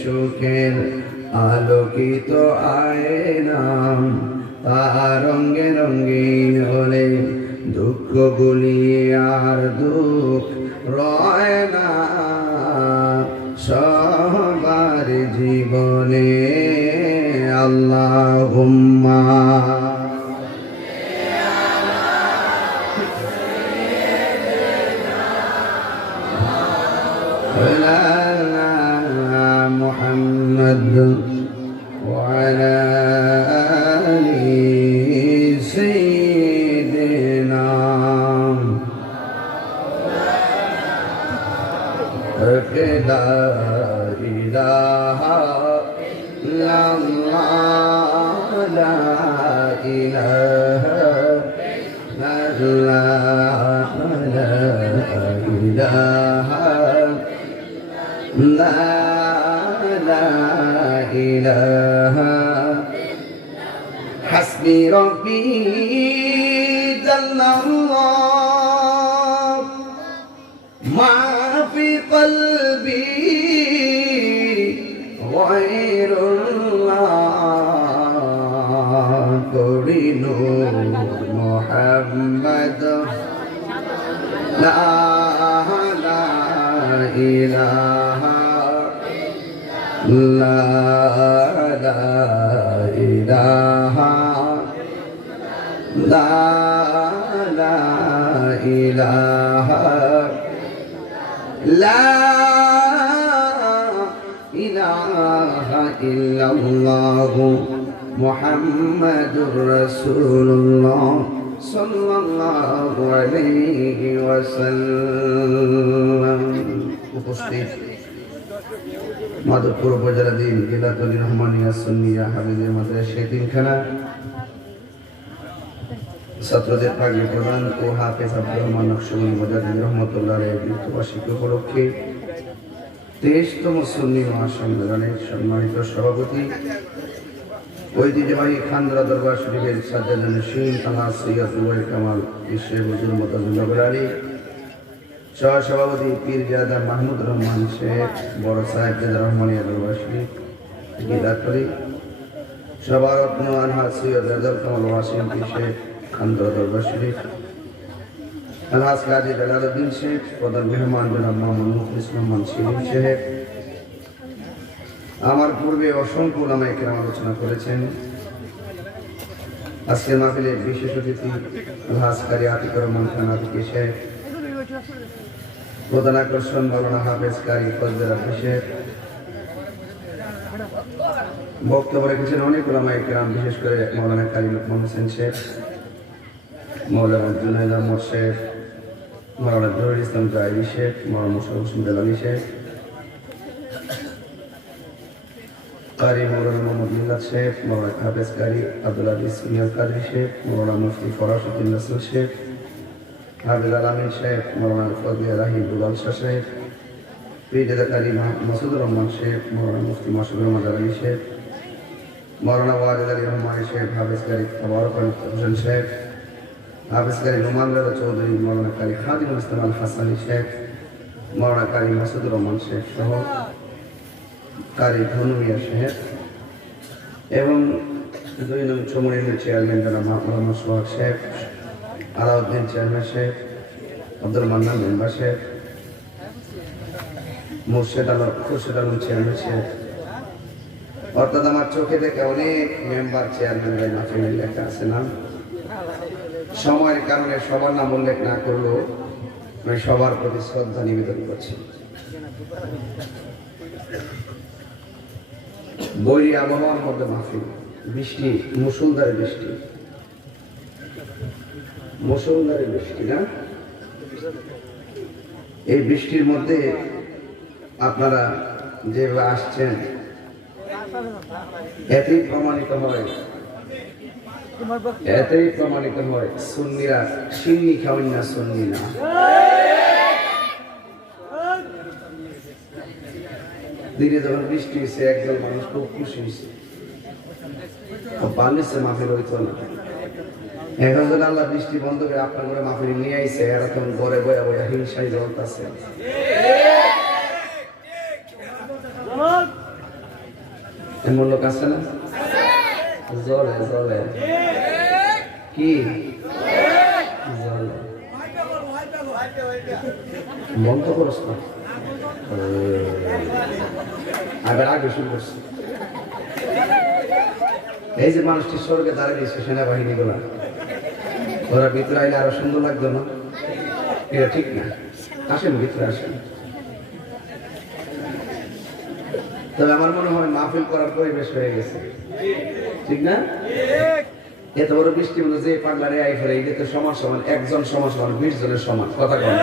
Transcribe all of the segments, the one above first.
সুখের আলোকিত আয়না, তার রঙে রঙিন হলে দুঃখগুলি আর দুঃখ রয় না সবার জীবনে। আল্লাহুম্মা محمد وعلى آل سيدنا لا إله إلا الله لا إله إلا الله لا إله لا إله حسبي ربي جل الله ما في قلبي غير الله قرين محمد لا إله لا إله لا إله لا إله إلا الله محمد رسول الله صلى الله عليه وسلم. মাধবপুর উপজেলাধীন গিলাতলী রহমানিয়া সুন্নিয়া হাফিজিয়া মাদ্রাসা তিনখানা ছাত্রদের পাগড়ি প্রদান ও হাফেজ আব্দুর রহমান নকশবন্দি মুজাদ্দিদ রহমতুল্লাহ আলাইহির মৃত্যুবার্ষিকী উপলক্ষে 23তম সুন্নি মহাসম্মেলনের সম্মানিত সভাপতি ঐতিহ্যবাহী খানদরা দরবার শরীফের সাজ্জাদ নশীন আল্লাহ সৈয়দুল কামাল বিশ্বের হুজুর মুতাজিম নগর আলী, সহসভাপতি পীরজাদা মাহমুদ রহমান শেখ, বড় সাহেব রহমানিয়া দরবার শরীফ গিলাতলী, সভারত্ন আলহাজ সৈয়দ রেজাউল কামাল ওয়াসিম শেখ খানদরা দরবার শরীফ, আলহাজ কাজী জালালউদ্দিন শেখ, প্রধান মেহমান জনাব মোহাম্মদ মুখলিস রহমান শিরিন শেখ। আমার পূর্বে অসংখ্য উলামায়ে কেরাম আলোচনা করেছেন। আজকের মাহফিলের বিশেষ অতিথি আলহাজ কারি আতিকুর রহমান খান আতিকি শেখ, প্রধান আকর্ষণ মাওলানা হাফেজ কারি ফজলুর রহমান শেখ। বক্তব্য রেখেছেন অনেক উলামায়ে কেরাম, বিশেষ করে মাওলানা কারি লুকমান হোসেন শেখ, মাওলানা জুনাইদ আহমদ শেখ, মাওলানা জহুরুল ইসলাম জাহিরি শেখ, মাওলানা মুশাররফ হোসেন বেলালী শেখ, কারি মাওলানা মোহাম্মদ মিল্লাত শেখ, মাওলানা হাফেজ কারি আব্দুল আজিজ মিয়াল কাদরি শেখ, মাওলানা মুফতি ফরাসউদ্দিন রাসূল শেখ, হাফেজ আলামিন শেখ, মাওলানা ফজলে রাহি দুলাল শাহ শেখ, পীরজাদা কারি মাসুদুর রহমান শেখ, মাওলানা মুফতি মাসুদুর রহমান আলী শেখ, মাওলানা ওয়ারিদ আলী রহমান শেখ, হাফেজ কারি তাবারক হোসেন শেখ, হাফেজ কারি নোমান রাজা চৌধুরী, মাওলানা কারি খাদিমুল ইসলাম আল হাসানি শেখ, মাওলানা কারি মাসুদুর রহমান শেখ সহ কারি ধনুমিয়া শেখ এবং 2 নং চমুর ইউনিয়ন চেয়ারম্যান জনাব Maulana Sohag Sheikh, Alauddin chairman Sheikh, Abdul Mannan member Sheikh, Khurshed Alam chairman Sheikh, অর্থাৎ আমার চোখে দেখে অনেক মেম্বার চেয়ারম্যান মাহফিলে লেখা আছে নাম। সময়ের কারণে সবার নাম উল্লেখ না করলেও আমি সবার প্রতি শ্রদ্ধা নিবেদন করছি। বৈরী আবহাওয়ার মধ্যে মাহফিল, বৃষ্টি, মুষলধারে বৃষ্টি না? এই বৃষ্টির মধ্যে আপনারা যেভাবে আসছেন এতেই প্রমাণিত হয় সুন্নিরা সিন্নি খাওয়ান না, সুন্নি না। দিনে যখন বৃষ্টি হয়েছে একদল মানুষ খুব খুশি হয়েছে, বাংলাদেশে মাহফিল হইতো না। এখন যদি আল্লাহ বৃষ্টি বন্ধ করে আপনার ঘরে মাহফিল নিয়ে আইছে, এরা তখন ঘরে বয়া বয়া হিংসায় জ্বলতেছে। এমন লোক আছে না? জলে জলে কি জলে বন্ধ করস না, আগে আগে শুরু করছি। এই যে মানুষটি স্বর্গে দাঁড়িয়ে সেনাবাহিনী গুলা, ওরা ভিতরে আইলে আরো সুন্দর লাগতো না? এটা ঠিক না। আসেন ভিতরে আসেন। তবে আমার মনে হয় মাহফিল করার পরিবেশ হয়ে গেছে, ঠিক না? এত বড় বৃষ্টি হলো যে পাগলারে আই ফেলে, এটা তো সমান সমান, একজন সমান সমান 20 জনের সমান। কথা কন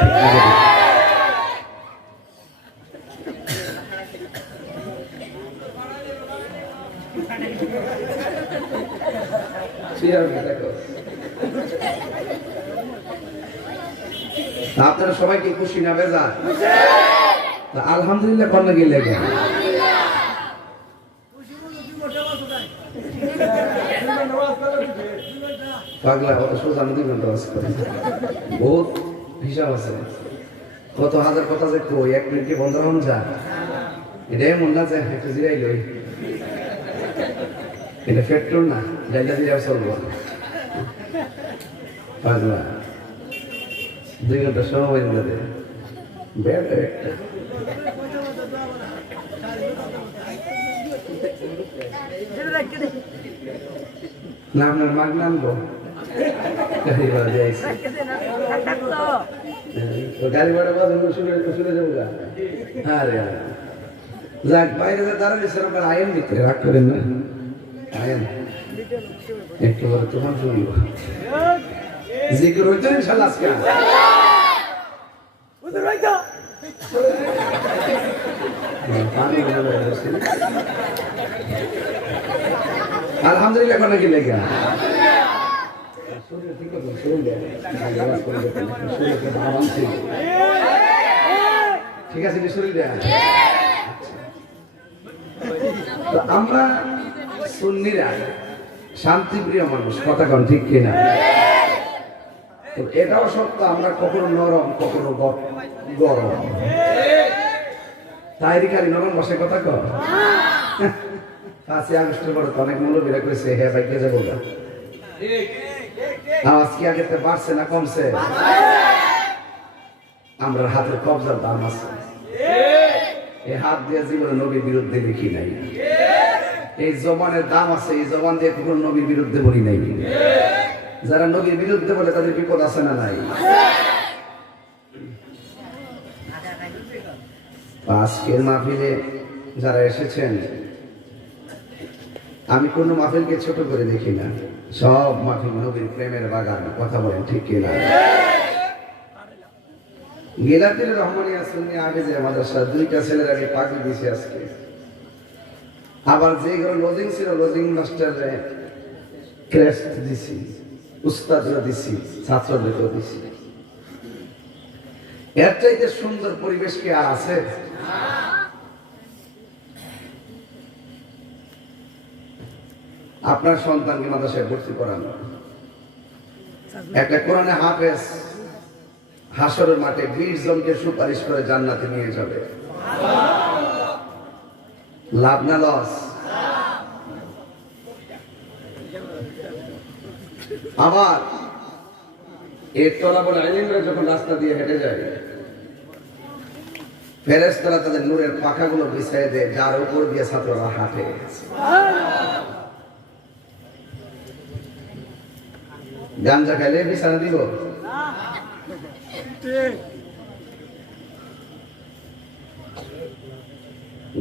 আপনারা সবাই কি খুশি না বেজা? আলহামদুলিল্লাহ কন্যা গেলে পাগলা অত সোজা 2 ঘন্টা বাস করে, বহুত হিসাব আছে। কত হাজার কথা যে কই, 1 মিনিট বন্ধ হন যা, এটাই মন না যায় একটু জিরাই লই। এটা পেট্রোল না, ডাইলা দিয়ে চলবো। পাগলা 2 ঘন্টা সময় দিলে দে বেড একটা না, আপনার মাগ নামবো গাড়ি ভাড়া যাইছে, গাড়ি ভাড়া বাজানো শুনে যাবো গা। আরে যাক, বাইরে দাঁড়ালে আপনার আইন দিতে রাগ করেন না, আইন একটু করে তোমার শুনবো জিকির হইতো ইনশাআল্লাহ। আজকে আলহামদুলিল্লাহ কোন কি লেগে ঠিক আছে, আমরা সুন্নিরা শান্তিপ্রিয় মানুষ, কথা কন ঠিক কিনা? এটাও সত্য, আমরা কখনো নরম কখনো গরম। তাইরিকারি নরম বসে কথা কর। 5 আগস্টের পরে তো অনেক মূল্যবিরা করেছে, হ্যাঁ ভাই কে যাবো, আওয়াজ কি আগে বাড়ছে না কমছে? আমরা হাতের কবজার দাম আছে, এই হাত দিয়ে জীবনে নবীর বিরুদ্ধে দেখি নাই। এই জবানের দাম আছে, এই জবান দিয়ে কখনো নবীর বিরুদ্ধে বলি নাই। যারা নবীর বিরুদ্ধে বলে তাদের বিপদ আছে না নাই? আজকের মাহফিলে যারা এসেছেন, আমি কোনো মাহফিলকে ছোট করে দেখি না, সব মাহফিল নবীর প্রেমের বাগান। কথা বলেন ঠিক কিনা? গিলাতুল রহমানিয়া সুন্নিয়া হাফেজিয়া মাদ্রাসা 2টা ছেলের আমি পাগড়ি দিয়েছি আজকে। আবার যে ঘরে লজিং ছিল, লজিং মাস্টারে ক্রেস্ট দিছি, উস্তাদরা দিছি, ছাত্রদেরও দিছি। এর চাইতে সুন্দর পরিবেশ কি আর আছে? আপনার সন্তানকে মাদ্রাসায় ভর্তি করানো, একটা কোরআনে হাফেজ হাসরের মাঠে 20 জনকে সুপারিশ করে জান্নাতে নিয়ে যাবে। লাভ না লস? আবার এর তলাবল আইলিমরা যখন রাস্তা দিয়ে হেঁটে যায়, ফেরেশতারা তাদের নূরের পাখাগুলো বিছিয়ে দেয়, যার উপর দিয়ে ছাত্ররা হাঁটে। গাঞ্জা খাইলে বিছানা দিব?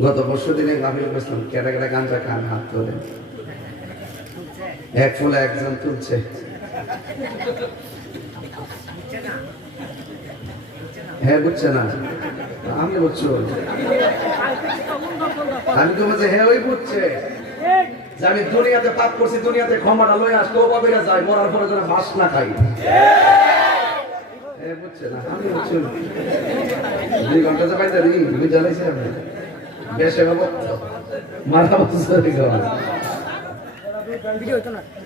গত পরশু দিনে মাহফিল করছিলাম, কেটা কেটা গাঞ্জা খান হাত তোলে, এক ফুলে একজন তুলছে। হ্যাঁ বুঝছে না, আমি বুঝছো, আমি তো বলছি হ্যাঁ ওই বুঝছে যে আমি দুনিয়াতে পাপ করছি, দুনিয়াতে ক্ষমাটা লই আসতো বাবিরা যায়, মরার পরে যেন মাছ না খাই। বুঝছে না, আমি বুঝছি 2 ঘন্টা যাবাই জানি বুঝা লাইছে আপনি বেশে বাবা মাথা বসে গেল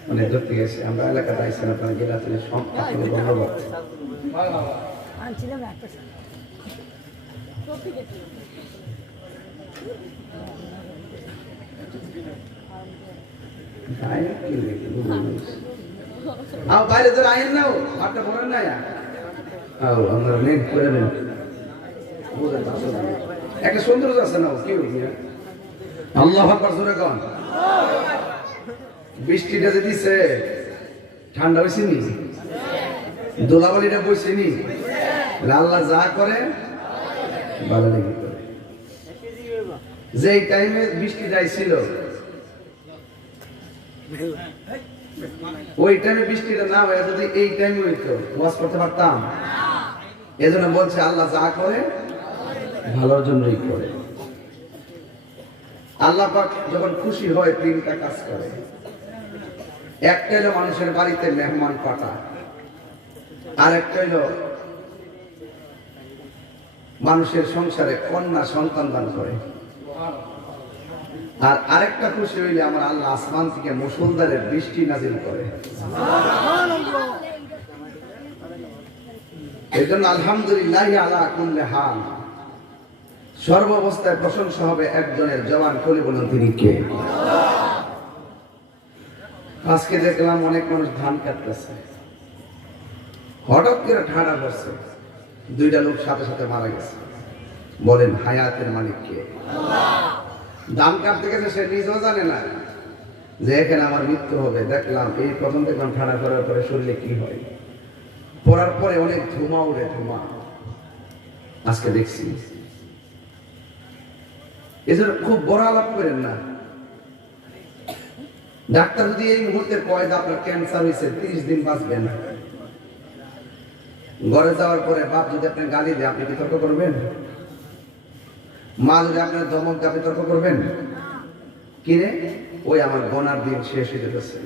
মানে ধরতে গেছে। আমরা এলাকাতে আইসি না, আপনার গেলে আপনি সব আপনাকে ধন্যবাদ। বাইরে তো আইন নাও হাতটা পড়েন না আমরা নেট করে নেন একটা সৌন্দর্য আছে না কি আল্লাহ আকবার জোরে কোন বৃষ্টিটা যে দিছে ঠান্ডা হয়েছে নি দোলাবালিটা বইছে নি আল্লাহ যা করে ভালো লেগে করে যে টাইমে বৃষ্টি যাইছিল ওই টাইমে বৃষ্টিটা না হয় যদি এই টাইমে হইতো ওয়াজ করতে পারতাম এজন্য বলছে আল্লাহ যা করে ভালোর জন্যই করে আল্লাহ পাক যখন খুশি হয় তিনটা কাজ করে একটা হলো মানুষের বাড়িতে মেহমান পাঠা আর একটা হলো মানুষের সংসারে কন্যা সন্তান দান করে আর আরেকটা খুশি হইলে আমার আল্লাহ আসমান থেকে মুষলধারে বৃষ্টি নাজিল করে এই জন্য আলহামদুলিল্লাহ আলা কুল্লি হাল সর্বাবস্থায় প্রশংসা হবে একজনের জবান খুলে বলুন তিনি কে আজকে দেখলাম অনেক মানুষ ধান কাটতেছে হঠাৎ করে ঠান্ডা পড়ছে দুইটা লোক সাথে সাথে মারা গেছে বলেন হায়াতের মালিক কে ধান কাটতে গেছে সে নিজেও জানে না যে এখানে আমার মৃত্যু হবে দেখলাম এই প্রথম দেখলাম ঠান্ডা করার পরে শরীরে কি হয় পড়ার পরে অনেক ধুমা উঠে ধুমা আজকে দেখছি এজন্য খুব বড় আলাপ করেন না ডাক্তার যদি এই মুহূর্তে কয় যে আপনার ক্যান্সার হয়েছে 30 দিন বাঁচবেন ঘরে যাওয়ার পরে বাপ যদি আপনি গালি দেয় আপনি কি তর্ক করবেন মা যদি আপনার ধমক দেয় আপনি তর্ক করবেন কি রে ওই আমার গোনার দিন শেষ হয়ে যেতেছে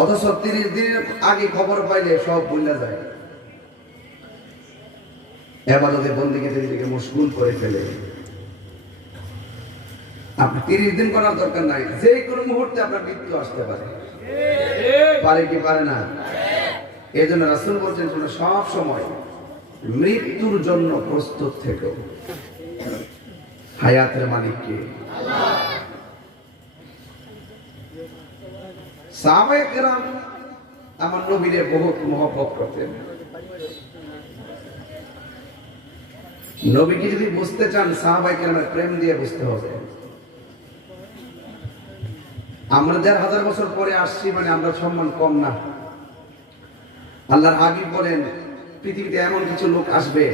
অথচ 30 দিনের আগে খবর পাইলে সব ভুলে যায় এবাদতে বন্দেগীতে নিজেকে মশগুল করে ফেলে আপনি 30 দিন করার দরকার নাই যে কোনো মুহূর্তে আপনার মৃত্যু আসতে পারে পারে কি পারে না এই জন্য রাসূল বলছেন সব সময় মৃত্যুর জন্য প্রস্তুত থেকো হায়াতের মালিক কে আল্লাহ সাহাবায়ে কেরাম আমার নবীরে বহুত মহব্বত করতেন নবীকে যদি বুঝতে চান সাহাবায়ে কেরামের প্রেম দিয়ে বুঝতে হবে আমরা 1000 বছর পরে আসছি মানে আমরা সম্মান কম না আল্লাহর হাবিব বলেন পৃথিবীতে এমন কিছু লোক আসবে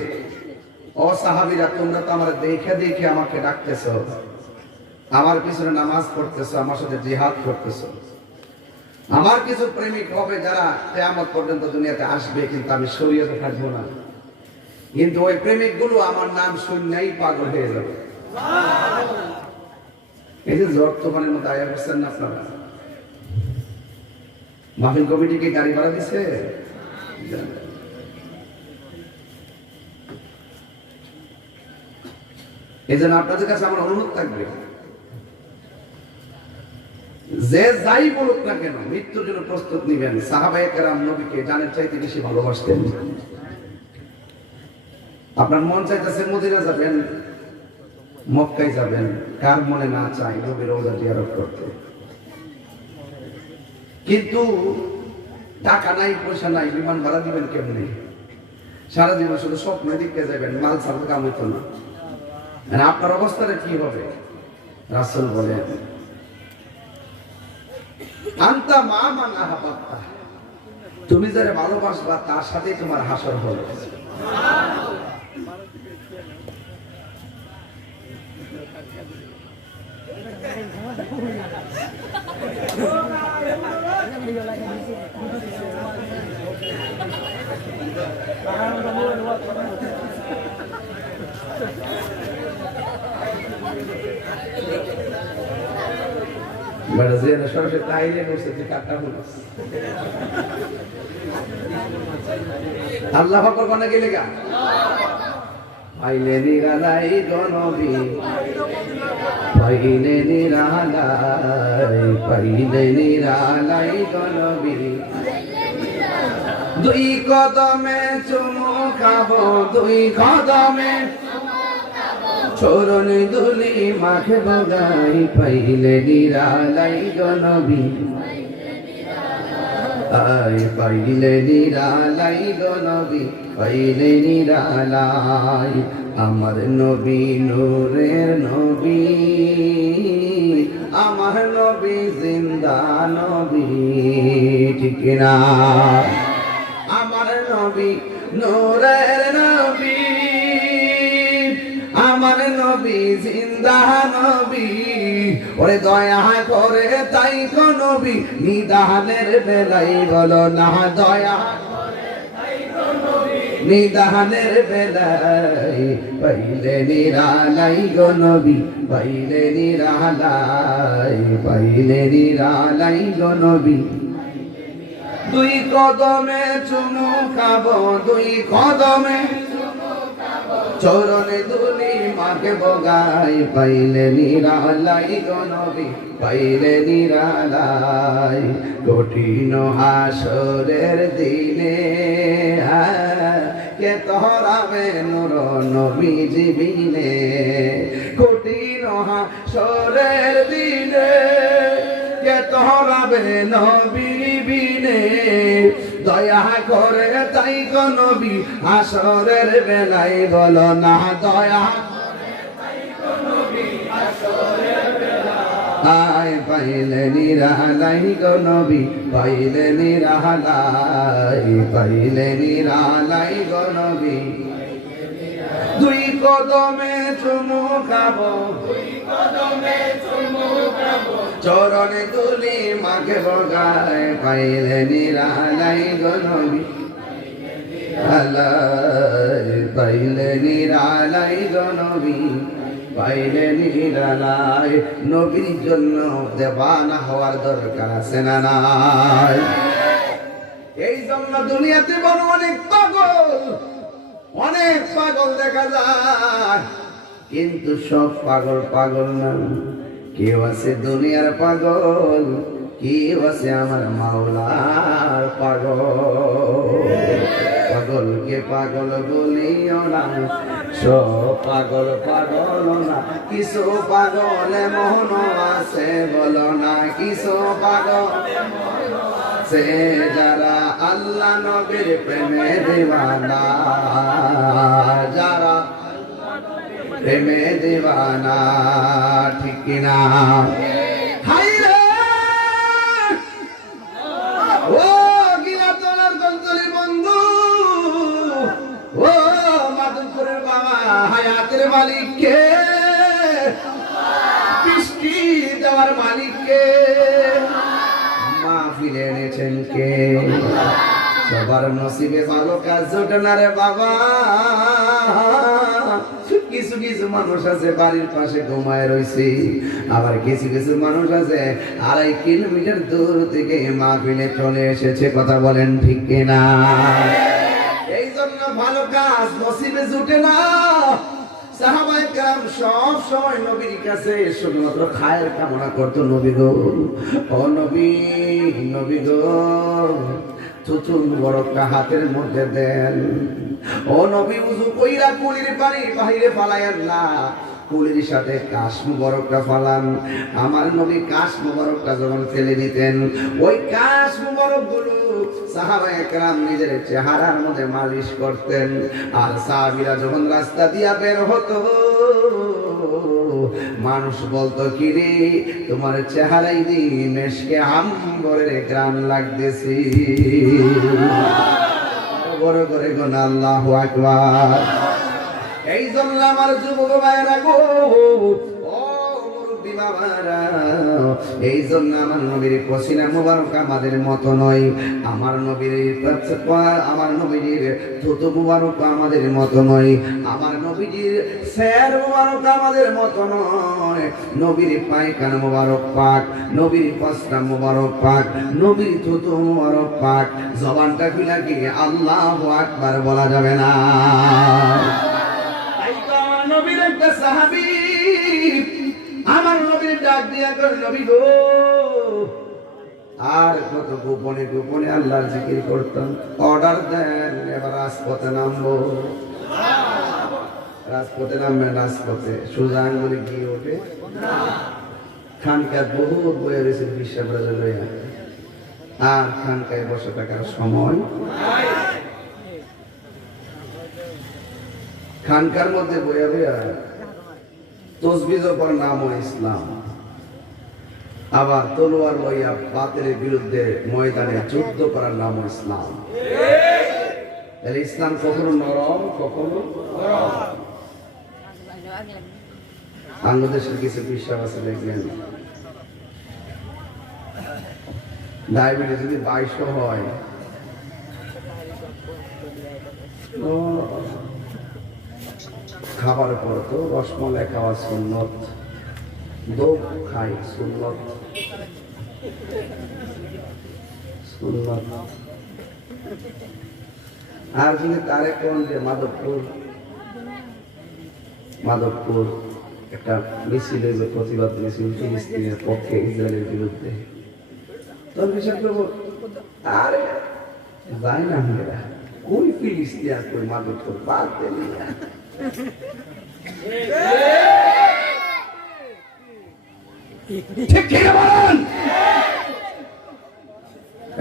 ও সাহাবীরা তোমরা তো আমার দেখে দেখে আমাকে ডাকতেছো আমার পিছনে নামাজ পড়তেছো আমার সাথে জিহাদ করতেছো আমার কিছু প্রেমিক হবে যারা কিয়ামত পর্যন্ত দুনিয়াতে আসবে কিন্তু আমি শরীয়তে থাকবো না কিন্তু ওই প্রেমিক গুলো আমার নাম শুনলেই পাগল হয়ে যাবে এই যে বর্তমানের মতো আয়া করছেন না আপনারা মাহফিল কমিটি কি গাড়ি ভাড়া দিছে এই জন্য আপনাদের কাছে আমার অনুরোধ থাকবে যে যাই বলুক না কেন মৃত্যুর জন্য প্রস্তুত নিবেন সাহাবায়ে কেরাম নবীকে জানের চাইতে বেশি ভালোবাসতেন আপনার মন চাইতেছে মদিনা যাবেন মক্কায় যাবেন কার মনে না চায় নবীর রওজা জিয়ারত করতে কিন্তু টাকা নাই পয়সা নাই বিমান ভাড়া দিবেন কেমনে সারা জীবন শুধু স্বপ্ন দিকে যাবেন মাল ছাড়া কাম হইতো না মানে আপনার অবস্থাটা কি হবে রাসূল বলেন আনতা মা মান আহাবাতা তুমি যারা ভালোবাসবা তার সাথেই তোমার হাসর হবে Mas é na chave tá aí não sei se catamos. Allah Akbar bana gelega. Aile ni galai donobi. Paile ni ralai donobi. Dui kodame chumu khabo, dui kodame চরণ দুলি মাখে বগাই পাইলে নিরালাই গো নবী আয় পাইলে নিরালাই গো নবী পাইলে নিরালাই আমার নবী নূরের নবী আমার নবী জিন্দা নবী ঠিক না আমার নবী নূরের নবী আমার নবী জিন্দা নবী ওরে দয়া করে তাই গো নবী নিদানের বেলাই বলো না দয়া নিদানের বেলাই পাইলে নিরালাই গো নবী পাইলে নিরালাই পাইলে নিরালাই গো নবী দুই কদমে চুমু খাবো দুই কদমে চরণে দুলি মাকে বগাই পাইলে নিরালাই গো নবী পাইলে নিরালাই কঠিন হাসরের দিনে কে তোরাবে নূর নবী জীবিনে কঠিন হাসরের দিনে কে তোরাবে নবী বিনে দয়া করে তাই গো নবী আসরের বেলায় বলো না দয়া আয় পাইলে নিরালাই গো নবী পাইলে নিরালাই পাইলে নিরালাই গো নবী দুই কদমে চুমু খাবো দুই কদমে চুমু খাবো চরণে তুলি মাকে বগায় পাইলে নিরালাই গো নবী পাইলে নিরালাই গো নবী পাইলে নিরালাই নবীর জন্য দেওয়ানা হওয়ার দরকার আছে না নাই এই জন্য দুনিয়াতে বড় অনেক পাগল দেখা যায় কিন্তু সব পাগল পাগল না কেউ আছে দুনিয়ার পাগল কেউ আছে আমার মাওলার পাগল পাগলকে পাগল বলিও না সব পাগল পাগল না কিছু পাগল মন আছে বলো না কিছু পাগল সে যারা আল্লাহ নবীর প্রেমে দিওয়ানা যারা প্রেমে দিওয়ানা ঠিক না হাইরে ও গিলাতলার গঞ্জলি বন্ধু ও মাদুপুরের বাবা হায়াতের মালিককে বৃষ্টি দেওয়ার মালিককে মাহফিলে এনেছেন কে সবার নসিবে ভালো কাজ জোটে না রে বাবা কিছু কিছু মানুষ আছে বাড়ির পাশে ঘুমায় রয়েছে আবার কিছু কিছু মানুষ আছে 2.5 কিলোমিটার দূর থেকে মাহফিলে চলে এসেছে কথা বলেন ঠিক কিনা এই জন্য ভালো কাজ নসিবে জোটে না সাহাবায়ে কেরাম সব সময় নবীর কাছে শুধুমাত্র খায়ের কামনা করতো নবী গো ও নবী নবী গো তুতুন বরকা হাতের মধ্যে দেন ও নবী উযু কইরা কুলির পানি বাহিরে ফালায়েন না কুলির সাথে কাশ মুবারকটা ফালান আমার নবী কাশ মুবারকটা যখন ফেলে দিতেন ওই কাশ মুবারকগুলো সাহাবায়ে কেরাম নিজের চেহারার মধ্যে মালিশ করতেন আর সাহাবীরা যখন রাস্তা দিয়া বের হতো মানুষ বলতো কি রে তোমার চেহারাই দি মেশকে আম্বরের গ্রাম লাগতেছি বড় করে গোন আল্লাহু আকবার এই জন্য আমার যুবক ভাইরা গো ও মুরব্বি বাবারা এই জন্য আমার নবীর পসিনা মুবারক আমাদের মতো নয় আমার নবীর থুতু মুবারক আমাদের মতো নয় আমার নবীর স্যার মুবারক আমাদের মতো নয় নবীর পায়খানা মুবারক পাক নবীর পসনা মুবারক পাক নবীর থুতু মুবারক পাক জবানটা খুলে কি আল্লাহু আকবার বলা যাবে না নবীর একটা সাহাবী আমার নবীর ডাক দিয়া করে নবী গো আর কত গোপনে গোপনে আল্লাহর জিকির করতাম অর্ডার দেন এবার রাজপথে নামবো রাজপথে নামবে রাজপথে সোজা আঙ্গুলে গিয়ে ওঠে খানকার বহুত বয়ে রয়েছে বিশ্বাস লইয়া আর খানকায় বসে থাকার সময় খানকার মধ্যে বইয়া বইয়া তসবিহ পর নাম ইসলাম আবার তলোয়ার লইয়া বাতিলের বিরুদ্ধে ময়দানে যুদ্ধ করার নাম ইসলাম। তাহলে ইসলাম কখনো নরম কখনো বাংলাদেশের কিছু বিশ্বাস আছে দেখবেন ডায়াবেটিস যদি 2200 হয় খাবার পর তো রসমলাই খাওয়া সুন্নত, দোপ খাই সুন্নত সুন্নত। আর যদি তারে কোন যে মাধবপুর একটা মিছিল হইবে, প্রতিবাদ মিছিল ফিলিস্তিনের পক্ষে ইসরায়েলের বিরুদ্ধে, তখন বিচার করবো আরে যাই না মেয়েরা কই ফিলিস্তিন আর কই মাধবপুর বাদ দেন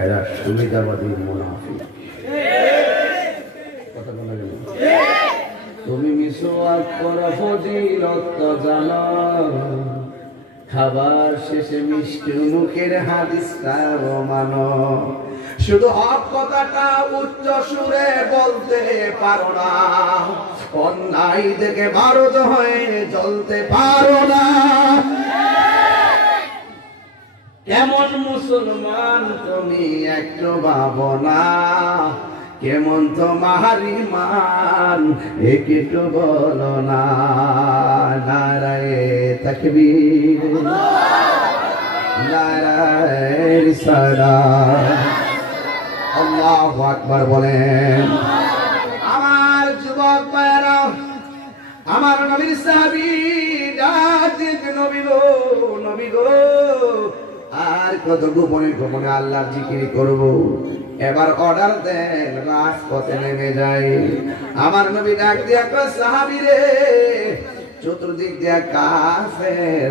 এরা সুবিধাবাদী মুনাফিক। কথা বলা গেল তুমি মিসওয়াক করা ফজিলত জানো, খাবার শেষে মিষ্টি মুখের হাদিসটা মানো, শুধু হক কথাটা উচ্চ সুরে বলতে পারো না, অন্যায় দেখে ভারত হয়ে জ্বলতে পারো না। কেমন মুসলমান তুমি একটু ভাবো না, কেমন তোমার ঈমান একটু বলো না। নারায়ে তাকবীর নারায়ে রিসালাত, আল্লাহু আকবার বলেন। আমার যুবক ভাইরা, আমার নবীর সাহাবী ডাক নবী গো আর কত গোপনে গোপনে আল্লাহর জিকির করব। এবার অর্ডার দেন, রাজপথে নেমে যায়। আমার নবী ডাক দিয়া কয় সাহাবীরে, চতুর্দিক দিয়া কাফের,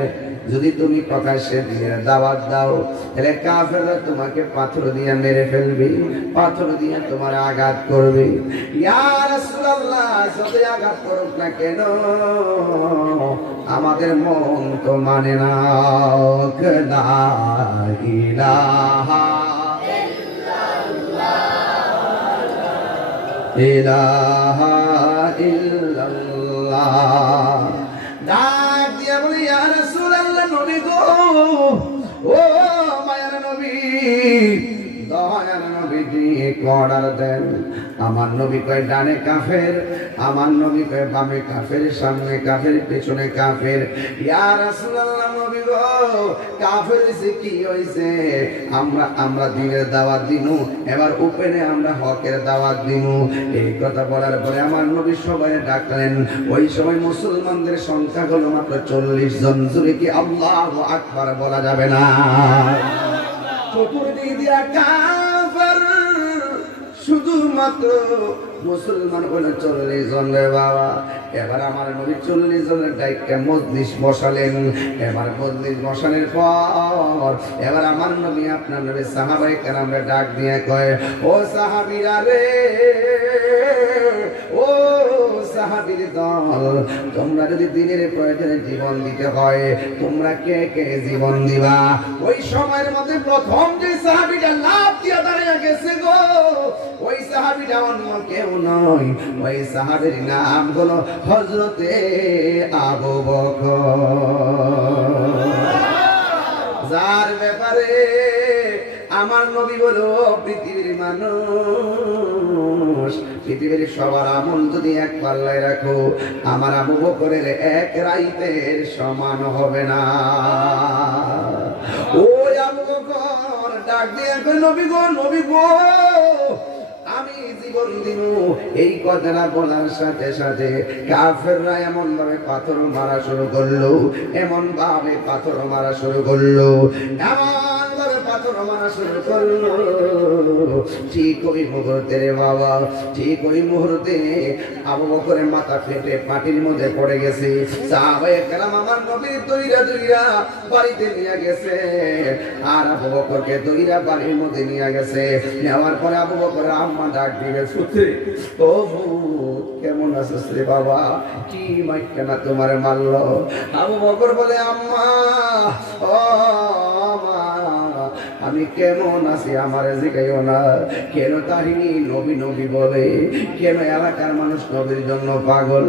যদি তুমি প্রকাশ্যে দিয়ে দাওয়াত দাও তাহলে কাফেররা তোমাকে পাথর দিয়ে মেরে ফেলবে, পাথর দিয়ে তোমার আঘাত করবে। ইয়া রাসূলুল্লাহ, যতই আঘাত করুক না কেন আমাদের মন তো মানে না। লা ইলাহা ইলাহা ইল্লাল্লাহ। ডাক দিয়া বলি ইয়া রাসূলুল্লাহ, নবী গো, ও মায়ার নবী, দয়ার নবী দিয়ে অর্ডার দেন। আমার নবী কয় ডানে কাফের, আমার নবী কয় বামে কাফের, সামনে কাফের, পেছনে কাফের। ইয়া রাসূলুল্লাহ, নবী গো, কাফের হইছে কি হইছে? আমরা দিনের দাওয়াত দিমু, এবার ওপেনে আমরা হকের দাওয়াত দিমু। এই কথা বলার পরে আমার নবী সবাই ডাকলেন। ওই সময় মুসলমানদের সংখ্যা হলো মাত্র 40 জন। জোরে কি আল্লাহু আকবার বলা যাবে না? চতুর্দিক দিয়া কাফের, শুধুমাত্র মুসলমান হলো 40 জন রে বাবা। এবার আমার নবী 40 জনের দায়িত্বে মজলিস বসালেন। এবার মজলিস বসানোর পর এবার আমার নবী আপনার নবী সাহাবায়ে কেরামরে ডাক দিয়ে কয়, ও সাহাবীরা রে, ও সাহাবীর দল, তোমরা যদি দিনের প্রয়োজনে জীবন দিতে হয় তোমরা কে কে জীবন দিবা? ওই সময়ের মধ্যে প্রথম যে সাহাবীটা লাফ দিয়ে দাঁড়িয়ে গেছে গো, ওই সাহাবীটা অন্য কেউ নয়, ওই সাহাবীর নাম হলো হযরতে আবু বকর, যার ব্যাপারে আমার নবী বলো পৃথিবীর মানুষ, পৃথিবীর সবার আমল যদি এক পাল্লায় রাখো আমার আবু বকরের এক রাইতের সমান হবে না। ওই আবু বকর ডাক দিয়ে নবী গো, নবী গো, আমি জীবন দিব। এই কথাটা বলার সাথে সাথে কাফেররা এমন ভাবে পাথর মারা শুরু করলো, এমন ভাবে পাথর মারা শুরু করলো, এমন ভাবে পাথর মারা শুরু করলো। ঠিক ওই মুহূর্তে রে বাবা, ঠিক ওই মুহূর্তে আবু বকরের মাথা ফেটে মাটির মধ্যে পড়ে গেছে। সাহাবায়ে কেরাম আমার নবীর দইরা দইরা বাড়িতে নিয়ে গেছে, আর আবু বকরকে দইরা বাড়ির মধ্যে নিয়ে গেছে। নেওয়ার পরে আবু বকরের আম্মা ডাক দিবে, সুত্রে ও ভূত কেমন আছিস রে বাবা, কি মাইকানা তোমার মারলো? আবু বকর বলে, আম্মা ও মা আমি কেমন আছি আমার জিগাইও না। কেন তাহিনী নবী নবী বলে, কেন এলাকার মানুষ নবীর জন্য পাগল?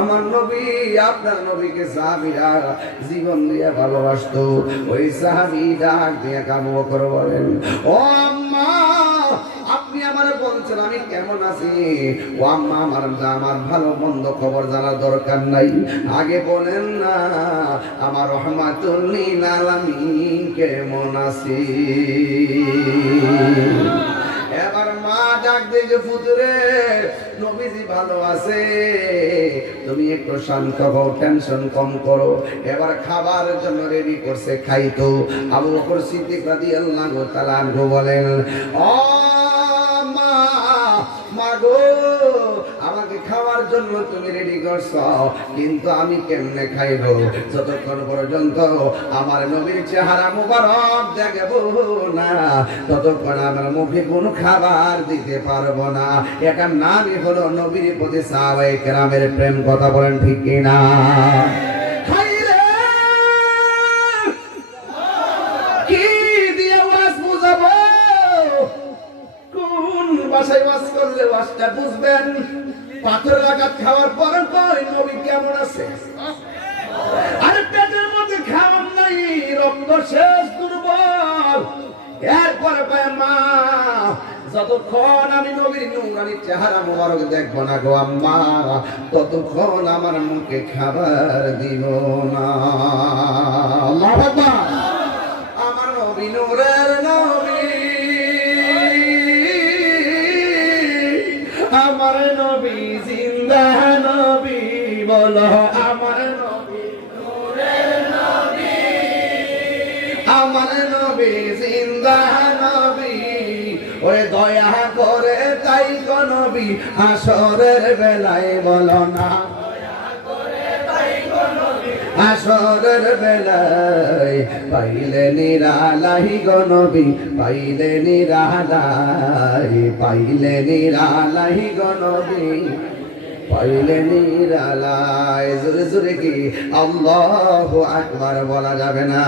আমার নবী আপনার নবীকে সাহাবীরা জীবন দিয়ে ভালোবাসতো। ওই সাহাবী ডাক দিয়ে আবু বকর বলেন, ও আম্মা আপনি আমার বলছেন আমি কেমন আছি? ও আম্মা আমার ভালো মন্দ খবর জানার দরকার নাই, আগে বলেন না আমার রহমাতুল লিল আলামিন কেমন আছি? এবার মা ডাক দিয়ে যে, পুত্রে নবীজি ভালো আছে, তুমি একটু শান্ত হও, টেনশন কম করো। এবার খাবার জন্য রেডি করছে, খাইতো। আবু বকর সিদ্দিক রাদিয়াল্লাহু তাআলা আনহু বলেন, ও মাগো আমাকে খাওয়ার জন্য তুমি রেডি করছো, কিন্তু আমি কেমনে খাইব? যতক্ষণ পর্যন্ত আমার নবীর চেহারা মুবারক দেখবো না, ততক্ষণ আমার মুখে কোনো খাবার দিতে পারবো না। এটার নামই হলো নবীর প্রতি সাহাবায়ে কেরামের প্রেম। কথা বলেন ঠিক কিনা? বুঝবেন পাথর লাগাত খাওয়ার পর নবী কেমন আছে? আরে পেটের মধ্যে খাওয়ার নাই, রক্ত শেষ, দুর্বল। এরপরে মা যতক্ষণ আমি নবীর নূরানি চেহারা মোবারক দেখবো না গো আম্মা, ততক্ষণ আমার মুখে খাবার দিব না। আল্লাহু আকবার। আমার নবী নূরের নবী, আমার নবী জিন্দা নবী, বলো আমার নবী নূরের নবী, আমার নবী জিন্দা নবী। ওরে দয়া করে তাই গো নবী হাসরের বেলায় বলো না, হাসরের বেলায় পাইলে নিরালাই গো নবী, পাইলে নিরালাই, পাইলে নিরালাই গো নবী, পাইলে নিরালাই। জোরে জোরে কি আল্লাহু আকবার বলা যাবে না?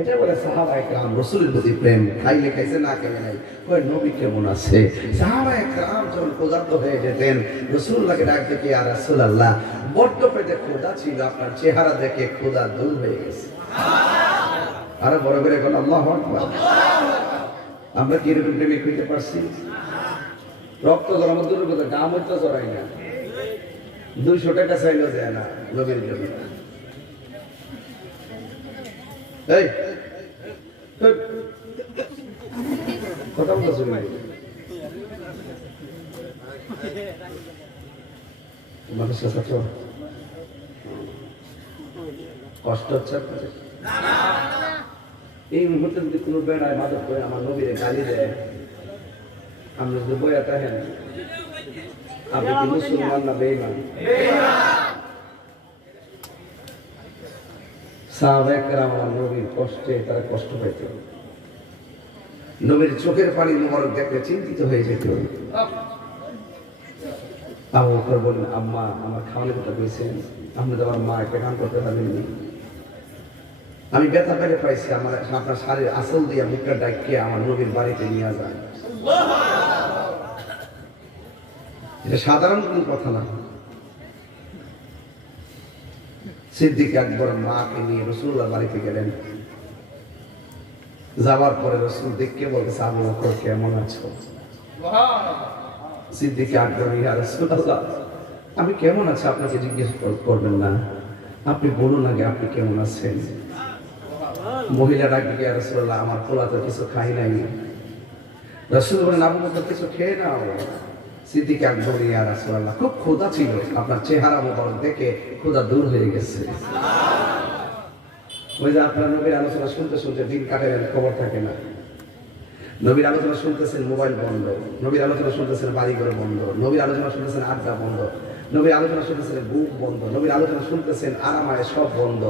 এটা বলে সাহাবায়ে কেরাম রাসূলের প্রতি প্রেম। খাইলে খাইছে, না খেলে নাই। ওই নবী কেমন আছে? সাহাবায়ে কেরাম যখন ক্ষুধার্ত হয়ে যেতেন, রাসূলুল্লাহকে ডাক দিয়ে, ইয়া রাসূলুল্লাহ বড্ড পেটে ক্ষুধা ছিল, আপনার চেহারা দেখে ক্ষুধা দূর হয়ে গেছে। আরো বড় করে এখন আল্লাহু আকবার। আমরা কি এরকম প্রেমে হইতে পারছি? রক্ত জড়ানো দূরের কথা, দাম হইতে জড়াই না, 200 টাকা চাইলেও যায় না নবীর জন্য। এই কথা বলছো না, মানুষের সাথে কষ্ট হচ্ছে। এই মুহূর্তে যদি কোনো বেড়ায় মাদক করে আমার নবীরে গালি দেয়, আমরা যদি বইয়া থাকেন, আপনি কি মুসলমান না বেঈমান? সাহাবায়ে কেরাম আমার নবীর কষ্টে তারা কষ্ট পাইত, নবীর চোখের পানি মোবারক দেখলে চিন্তিত হয়ে যেত। আবু বকর বললেন, আম্মা আমার খাওয়ানোর কথা বলছেন, আপনি তো আমার মা একটা কাম করতে পারেননি। আমি ব্যথা পেলে পাইছি, আমার আপনার শাড়ির আসল দিয়ে মুখটা ডাকিয়ে আমার নবীর বাড়িতে নিয়ে যান। এটা সাধারণ কোনো কথা না। সিদ্দিক আকবর মাকে নিয়ে রাসূলুল্লাহ বাড়িতে গেলেন। যাওয়ার পরে রাসূল দেখকে বলতেছে, আবু বকর কেমন আছো? সিদ্দিক আকবর, ইয়া রাসূলুল্লাহ আমি কেমন আছি আপনাকে জিজ্ঞেস করবেন না, আপনি বলুন আগে আপনি কেমন আছেন। মহিলা ডাকবে, ইয়া রাসূলুল্লাহ আমার পোলা তো কিছু খাই নাই। রাসূল বলেন, আবু বকর কিছু খেয়ে নাও। সিদ্দিক আকবর, ইয়া রাসূলুল্লাহ খুব ক্ষুধা ছিল, আপনার চেহারা মোবারক দেখে ক্ষুধা দূর হয়ে গেছে। ওই যে আপনার নবীর আলোচনা শুনতে শুনতে দিন কাটেন, খবর থাকে না। নবীর আলোচনা শুনতেছেন, মোবাইল বন্ধ। নবীর আলোচনা শুনতেছেন, বাড়িঘর বন্ধ। নবীর আলোচনা শুনতেছেন, আড্ডা বন্ধ। নবীর আলোচনা শুনতেছেন, বুক বন্ধ। নবীর আলোচনা শুনতেছেন, আরামায় সব বন্ধ,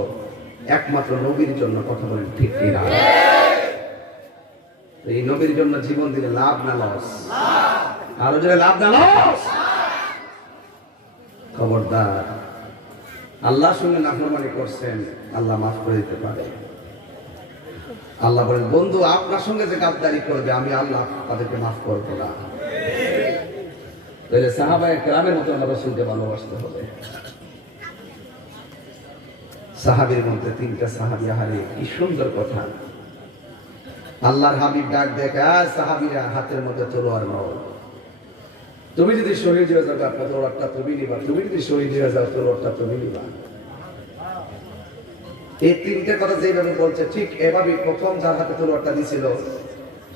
একমাত্র নবীর জন্য। কথা বলেন ঠিক কিনা? এই নবীর জন্য জীবন দিলে লাভ না লস? আরো জোরে লাভ না লস? খবরদার, আল্লাহর সঙ্গে নাফরমানি করছেন, আল্লাহ মাফ করে দিতে পারে। আল্লাহ বলেন, বন্ধু আপনার সঙ্গে যে গাদ্দারি করবে আমি আল্লাহ তাদেরকে মাফ করবো না। তাহলে সাহাবায়ে কেরামের মতো আমরা রাসূলকে ভালোবাসতে হবে। সাহাবীর মধ্যে 3টা সাহাবী, আহারে কি সুন্দর কথা। আল্লাহর হাবিব ডাক দেখে, সাহাবীরা হাতের মধ্যে তলোয়ার নাও, তুমি যদি শহীদ হয়ে যাও তলোয়ারটা তুমি নিবা, তুমি যদি শহীদ হয়ে যাও তলোয়ারটা তুমি নিবা। এই 3টে কথা যেভাবে বলছে ঠিক এভাবেই প্রথম যার হাতে তলোয়ারটা দিছিল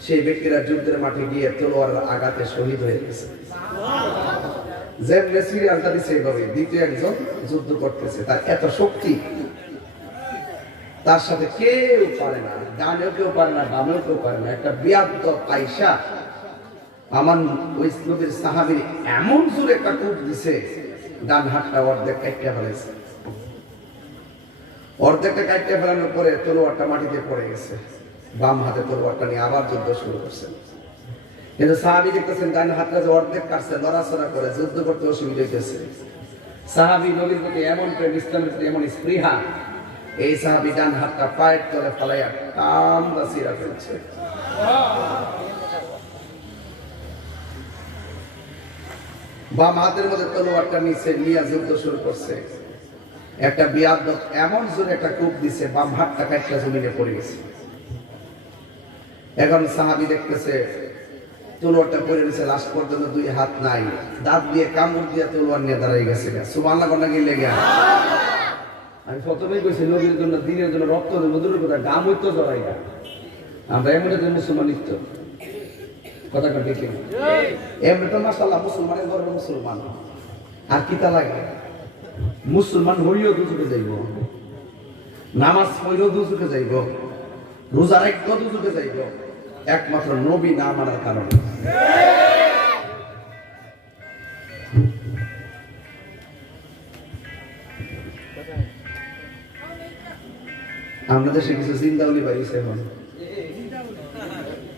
সেই ব্যক্তিরা যুদ্ধের মাঠে গিয়ে তলোয়ারের আঘাতে শহীদ হয়ে গেছে। যেমনি সিরিয়ালটা দিছে এইভাবে দ্বিতীয় একজন যুদ্ধ করতেছে, তার এত শক্তি, তার সাথে কেউ পারে না, ডানেও কেউ পারে না, বামেও কেউ পারে না। একটা বিয়াদ্দ আয়েশা আমার ওই নবীর সাহাবী এমন জোরে একটা কূপ দিছে, ডান হাতটা অর্ধেক কাটতে ফেলেছে। অর্ধেকটা কাটতে ফেলানোর পরে তলোয়ারটা মাটিতে পড়ে গেছে। বাম হাতে তলোয়ারটা নিয়ে আবার যুদ্ধ শুরু করছেন। কিন্তু সাহাবী দেখতেছেন ডান হাতটা যে অর্ধেক কাটছে, নড়াচড়া করে যুদ্ধ করতে অসুবিধা হইতেছে। সাহাবী নবীর প্রতি এমন প্রেম, ইসলামের প্রতি এমন স্পৃহা, এই সাহাবী ডান হাতটা পায়ের তলে ফেলাইয়া কামড়া ছিঁড়া ফেলছে। বাম হাতের মধ্যে তলোয়ারটা নিচে নিয়ে যুদ্ধ শুরু করছে। একটা বিয়াদ্দ এমন জোরে একটা কূপ দিছে, বাম হাতটা কাটটা জমিনে পড়ে গেছে। এখন সাহাবী দেখতেছে তলোয়ারটা পড়ে গেছে, লাশ পর্যন্ত 2 হাত নাই, দাঁত দিয়ে কামড় দিয়ে তলোয়ার নিয়ে দাঁড়াই গেছে। সুবহানাল্লাহ কোন কি লেগে? আমি প্রথমেই কইছি নবীর জন্য, দিনের জন্য রক্ত দেব, দূরের কথা গাম হইতো জড়াই না। আমরা এমন যে মুসলমান নিত্য কথা কাটে কি এমনি তো মাশাআল্লাহ মুসলমানের গর্ব, মুসলমান আর কিতা লাগে? মুসলমান হইও দুজকে যাইব, নামাজ পড়েও দুজকে যাইব, রোজা রাখতেও দুজকে যাইব, একমাত্র নবী না মানার কারণে। আমরা দেশে কিছু জিন্দাউলি বাড়িছে, এখন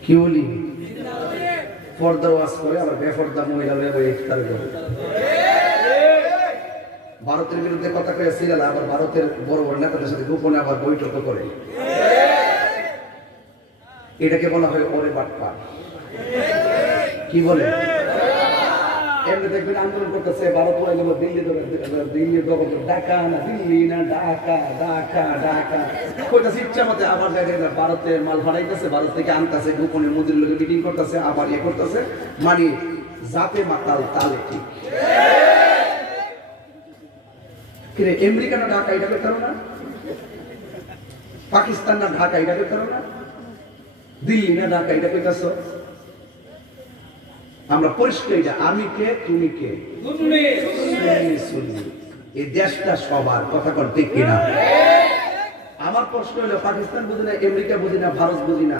কি বলি, পর্দা ওয়াজ করে আবার বেপর্দা মহিলা ইফতার করে। ভারতের বিরুদ্ধে কথা কয়ে সিরিয়াল, আবার ভারতের বড় বড় নেতাদের সাথে গোপনে আবার বৈঠক করে। এটাকে বলা হয় ওরে বাটপা। কি বলে? এমনি দেখবেন আন্দোলন করতেছে, ভারত দিল্লি দিল্লি ঢাকা না দিল্লি না ঢাকা ঢাকা ঢাকা কইতাছে ইচ্ছা মতে। আবার দেখেন ভারতে মাল ভাড়াইতেছে, ভারত থেকে আনতেছে, গোপনে মোদির লোকে মিটিং করতেছে, আবার ইয়ে করতেছে, মানে জাতে মাতাল তালে ঠিক। আমেরিকা না ঢাকা এটা করতে না, পাকিস্তান না ঢাকা এটা করতে না, দিল্লি না ঢাকা এটা কইতাছ। আমরা পরিষ্কার, এটা আমি কে তুমি কে, এই দেশটা সবার। কথা কর ঠিক কিনা? আমার প্রশ্ন হলো, পাকিস্তান বুঝি না, আমেরিকা বুঝি না, ভারত বুঝি না,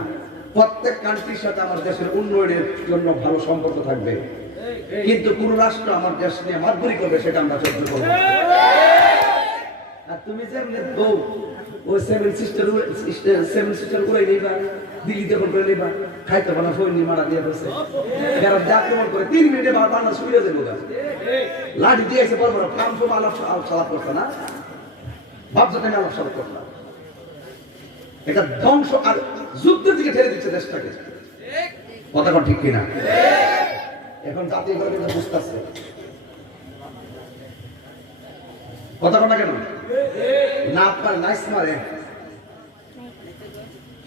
প্রত্যেক কান্ট্রির সাথে আমার দেশের উন্নয়নের জন্য ভালো সম্পর্ক থাকবে, কিন্তু কোন রাষ্ট্র আমার দেশ নিয়ে মাতবরি করবে সেটা আমরা সহ্য করব না। আর তুমি যেমনি বউ ওই সেভেন সিস্টার করে নিবা, দিল্লি দখল করে নিবা, খাইতে পানা ফৈনি মারা দিয়ে বসে যারা আক্রমণ করে 3 মিনিটে বাংলা সুবিধা দেবো, লাঠি দিয়েছে বড় বড় ফার্ম সব আলাপ সালাপ করছে না, ভাবসাতে আমি আলাপ সালাপ করতাম। এটা ধ্বংস আর যুদ্ধের দিকে ঠেলে দিচ্ছে দেশটাকে। কথা ঠিক কিনা? এখন জাতীয় করে কিন্তু বুঝতেছে কথা না কেন না, আপনার নাইস মারে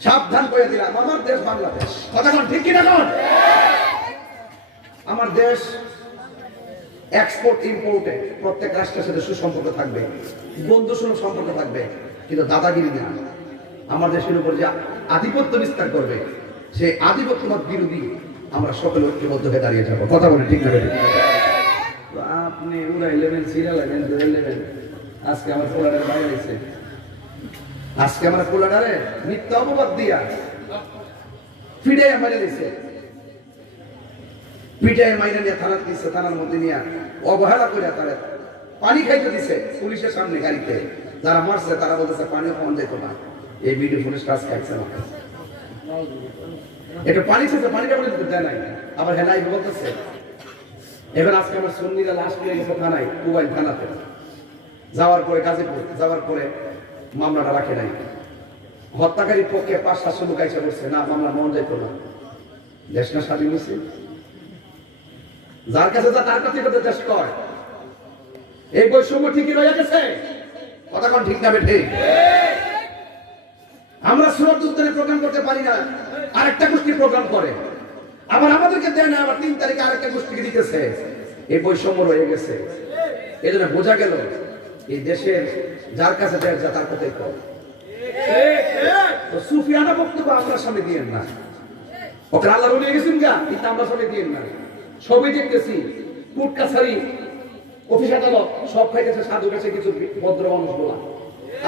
সাবধান করে দিলাম। আমার দেশ বাংলাদেশ, কথা ঠিক কিনা? আমার দেশ এক্সপোর্ট ইম্পোর্টে প্রত্যেক রাষ্ট্রের সাথে সুসম্পর্ক থাকবে, বন্ধুসুলভ সম্পর্ক থাকবে, কিন্তু দাদাগিরি না। আমার দেশের উপর যে আধিপত্য বিস্তার করবে, সেই আধিপত্যবাদ বিরোধী আমরা সকলে ঐক্যবদ্ধ হয়ে দাঁড়িয়ে যাবো। কথা বলে ঠিক না? আপনি উড়াই নেবেন, সিরিয়াল নেবেন। আজকে আমার পোলারের বাইরে গেছে, আজকে আমার পোলারে মিথ্যা অপবাদ দিয়া ফিডাই মাইরে দিছে, পিটাই মাইরে নিয়ে থানার দিচ্ছে, থানার মধ্যে নিয়ে অবহেলা করে তারা পানি খাইতে দিছে পুলিশের সামনে গাড়িতে। যারা মারছে তারা বলতেছে পানিও পাওয়া যেত না, এই ভিডিও পুলিশ কাজ খাইছে না, এটা পানি খেয়েছে, পানিটা বলে দিতে দেয় নাই। আবার হেলাই বলতেছে এবার আজকে আমার সুন্নিরা লাশ নিয়ে গেছে থানায়, কুবাইল থানাতে, যাওয়ার পরে গাজীপুর যাওয়ার পরে মামলাটা রাখে নাই। হত্যাকারীর পক্ষে 5-700 লোক আইসা করছে, না মামলা মন যেত না, দেশ না স্বাধীন হয়েছে, যার কাছে যা তার কাছে দেশ কর। এই বৈষম্য ঠিকই রয়ে গেছে, কথা কোন ঠিক না বেঠে? আমরা সুরত যুদ্ধের প্রোগ্রাম করতে পারি না, আরেকটা গোষ্ঠী প্রোগ্রাম করে, আবার আমাদেরকে দেয় না, আবার 3 তারিখে আরেকটা গোষ্ঠীকে দিতেছে। এই বৈষম্য রয়ে গেছে। এই জন্য বোঝা গেল এই দেশের যার কাছে দেয় যা তার কথাই কর। তো সুফিয়ানা বক্তব্য আমরা সামনে দিয়েন না, ওকে আল্লাহ বলে গেছেন গা, এটা আমরা সামনে দিয়েন না। সবই দেখতেছি, কোর্ট কাছারি অফিস আদালত সব খাইতেছে, সাধু কাছে কিছু ভদ্র মানুষ বলা,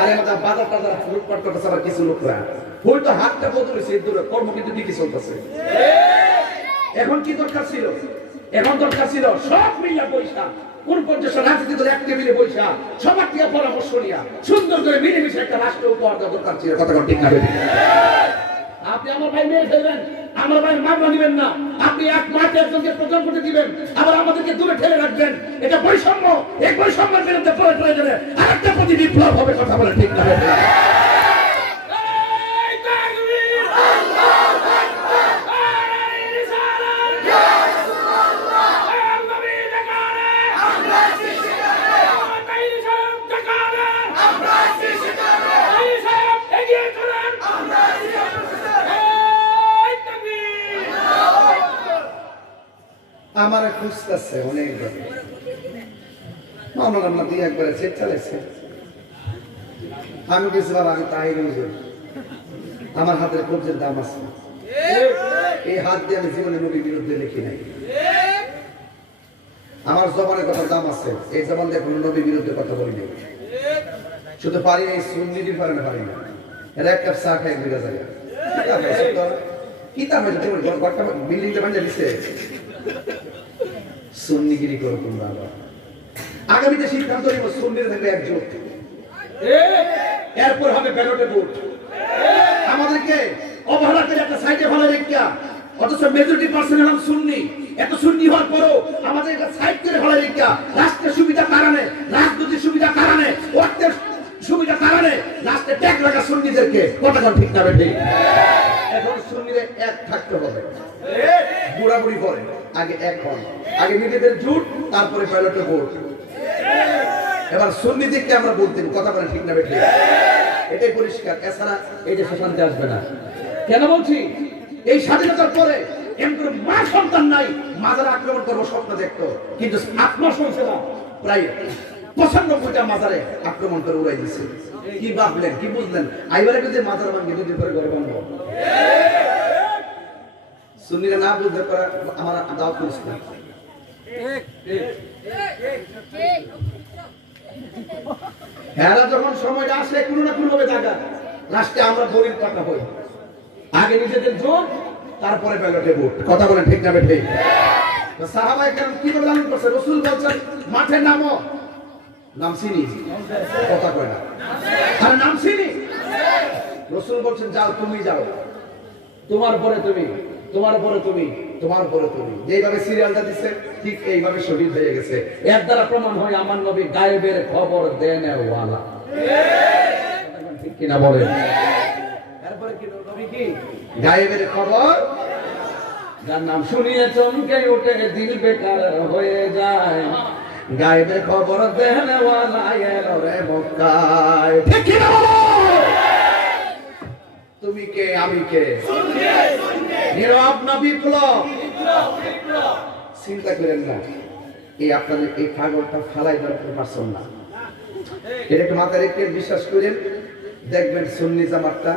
আর আমাদের বাজার টাজার লুটপাট করতেছে আবার কিছু লোকরা। হয়তো হাতটা বদলেছে, কর্ম কিন্তু ঠিকই চলতেছে। এখন কি দরকার ছিল? এখন দরকার ছিল সব মিলিয়া পয়সা, কোন পর্যায়ে রাজনীতি দল এক টেবিলে বৈশা সবার থেকে পরামর্শ নিয়া সুন্দর করে মিলেমিশে একটা রাষ্ট্র উপহার দেওয়া দরকার ছিল, কথা ঠিক না? আপনি আমার ভাই মেরে ফেলবেন, আমার ভাই মামলা দিবেন না, আপনি এক মাঠে একজনকে প্রোগ্রাম করতে দিবেন, আবার আমাদেরকে দূরে ঠেলে রাখবেন, এটা বৈষম্য। এই বৈষম্যের বিরুদ্ধে প্রয়োজনে আরেকটা প্রতি বিপ্লব হবে, কথা বলে ঠিক না? আমার খুঁজতেছে অনেকবার, মামলা টামলা দিয়ে একবারে চেক চালাইছে। আমি কিছু বাবা, আমি তাই বুঝি আমার হাতের কবজের দাম আছে, এই হাত দিয়ে আমি জীবনে নবীর বিরুদ্ধে লিখি নাই। আমার জবানের কথা দাম আছে, এই জবান দিয়ে কোনো নবীর বিরুদ্ধে কথা বলি নাই। শুধু পারি না, এই সুন্নিটির পারে না, পারি না। এরা এক কাপ চা খাই বিঘা জায়গা কিতাব হয়েছে, ঘরটা বিল্ডিংটা বানিয়ে দিচ্ছে। সুন্নিগিরি করো তোমরা, আগামীতে সিদ্ধান্ত নিব সুন্নির থাকবে একজোট, এরপর হবে ব্যালটে ভোট। আমাদেরকে অবহেলা করে একটা সাইডে ফেলে রেখা, অথচ মেজরিটি পার্সেন্ট হলাম সুন্নি। এত সুন্নি হওয়ার পরও আমাদের একটা সাইড করে ফেলে রেখা, রাষ্ট্রের সুবিধা কারণে, রাজনৈতিক সুবিধা কারণে, অর্থের সুবিধা কারণে রাষ্ট্রে ট্যাগ রাখা সুন্নিদেরকে, কথা ঠিক না? ঠিক। এখন সুন্নিরে এক থাকতে হবে, বুড়াবুড়ি করে আগে এক হন, আগে নিজেদের জোট, তারপরে ব্যালটে ভোট। এবার সুন্নিদেরকে আমরা বলতেন, কথা বলেন ঠিক না? বেঠে এটাই পরিষ্কার, এছাড়া এই দেশে শান্তি আসবে না। কেন বলছি? এই স্বাধীনতার পরে এমন মা সন্তান নাই মাজারে আক্রমণ করবো স্বপ্ন দেখতো, কিন্তু আপনার সংসার প্রায় 95টা মাজারে আক্রমণ করে উড়াই দিচ্ছে। কি ভাবলেন, কি বুঝলেন? আইবারে যদি মাজার ভাঙে 2 দিন পরে ঘরে ভাঙবো, সুন্নিরা না বুঝতে পারে আমার দাওয়াত করিস না। এরা যখন সময়টা আসে কোনো না কোনো ভাবে জায়গা লাস্টে আমরা দলিল পাঠা হই, আগে নিজেদের জোট, তারপরে ব্যালটে ভোট, কথা বলেন ঠিক না? ঠিক। সাহাবায়ে কেরাম কি বলে লালন করছে? রাসূল বলছেন মাঠে নামো, নাম চিনি, কথা কয় না, আরে নাম চিনি। রাসূল বলছেন যাও, তুমি যাও, তোমার পরে তুমি, তোমার পরে তুমি, তোমার পরে তুমি। যেভাবে সিরিয়ালটা দিচ্ছে ঠিক এইভাবে শহীদ হয়ে গেছে। এর দ্বারা প্রমাণ হয় আমার নবী গায়েবের খবর দেন ওয়ালা, ঠিক কিনা বলেন? এরপরে কি নবী কি গায়েবের খবর, যার নাম শুনিয়ে চমকে উঠে দিল বেকার হয়ে যায়, গায়েবের খবর দেন ওয়ালা এলো রে মক্কায়, ঠিক কিনা? তুমি কে, আমি কে? নীরব না বিপ্লব? চিন্তা করেন না, এই আপনাদের এই পাগলটা ফালাই ধরতে পারছেন না, এটা মাথায় রেখে বিশ্বাস করেন, দেখবেন সুন্নি জামাতটা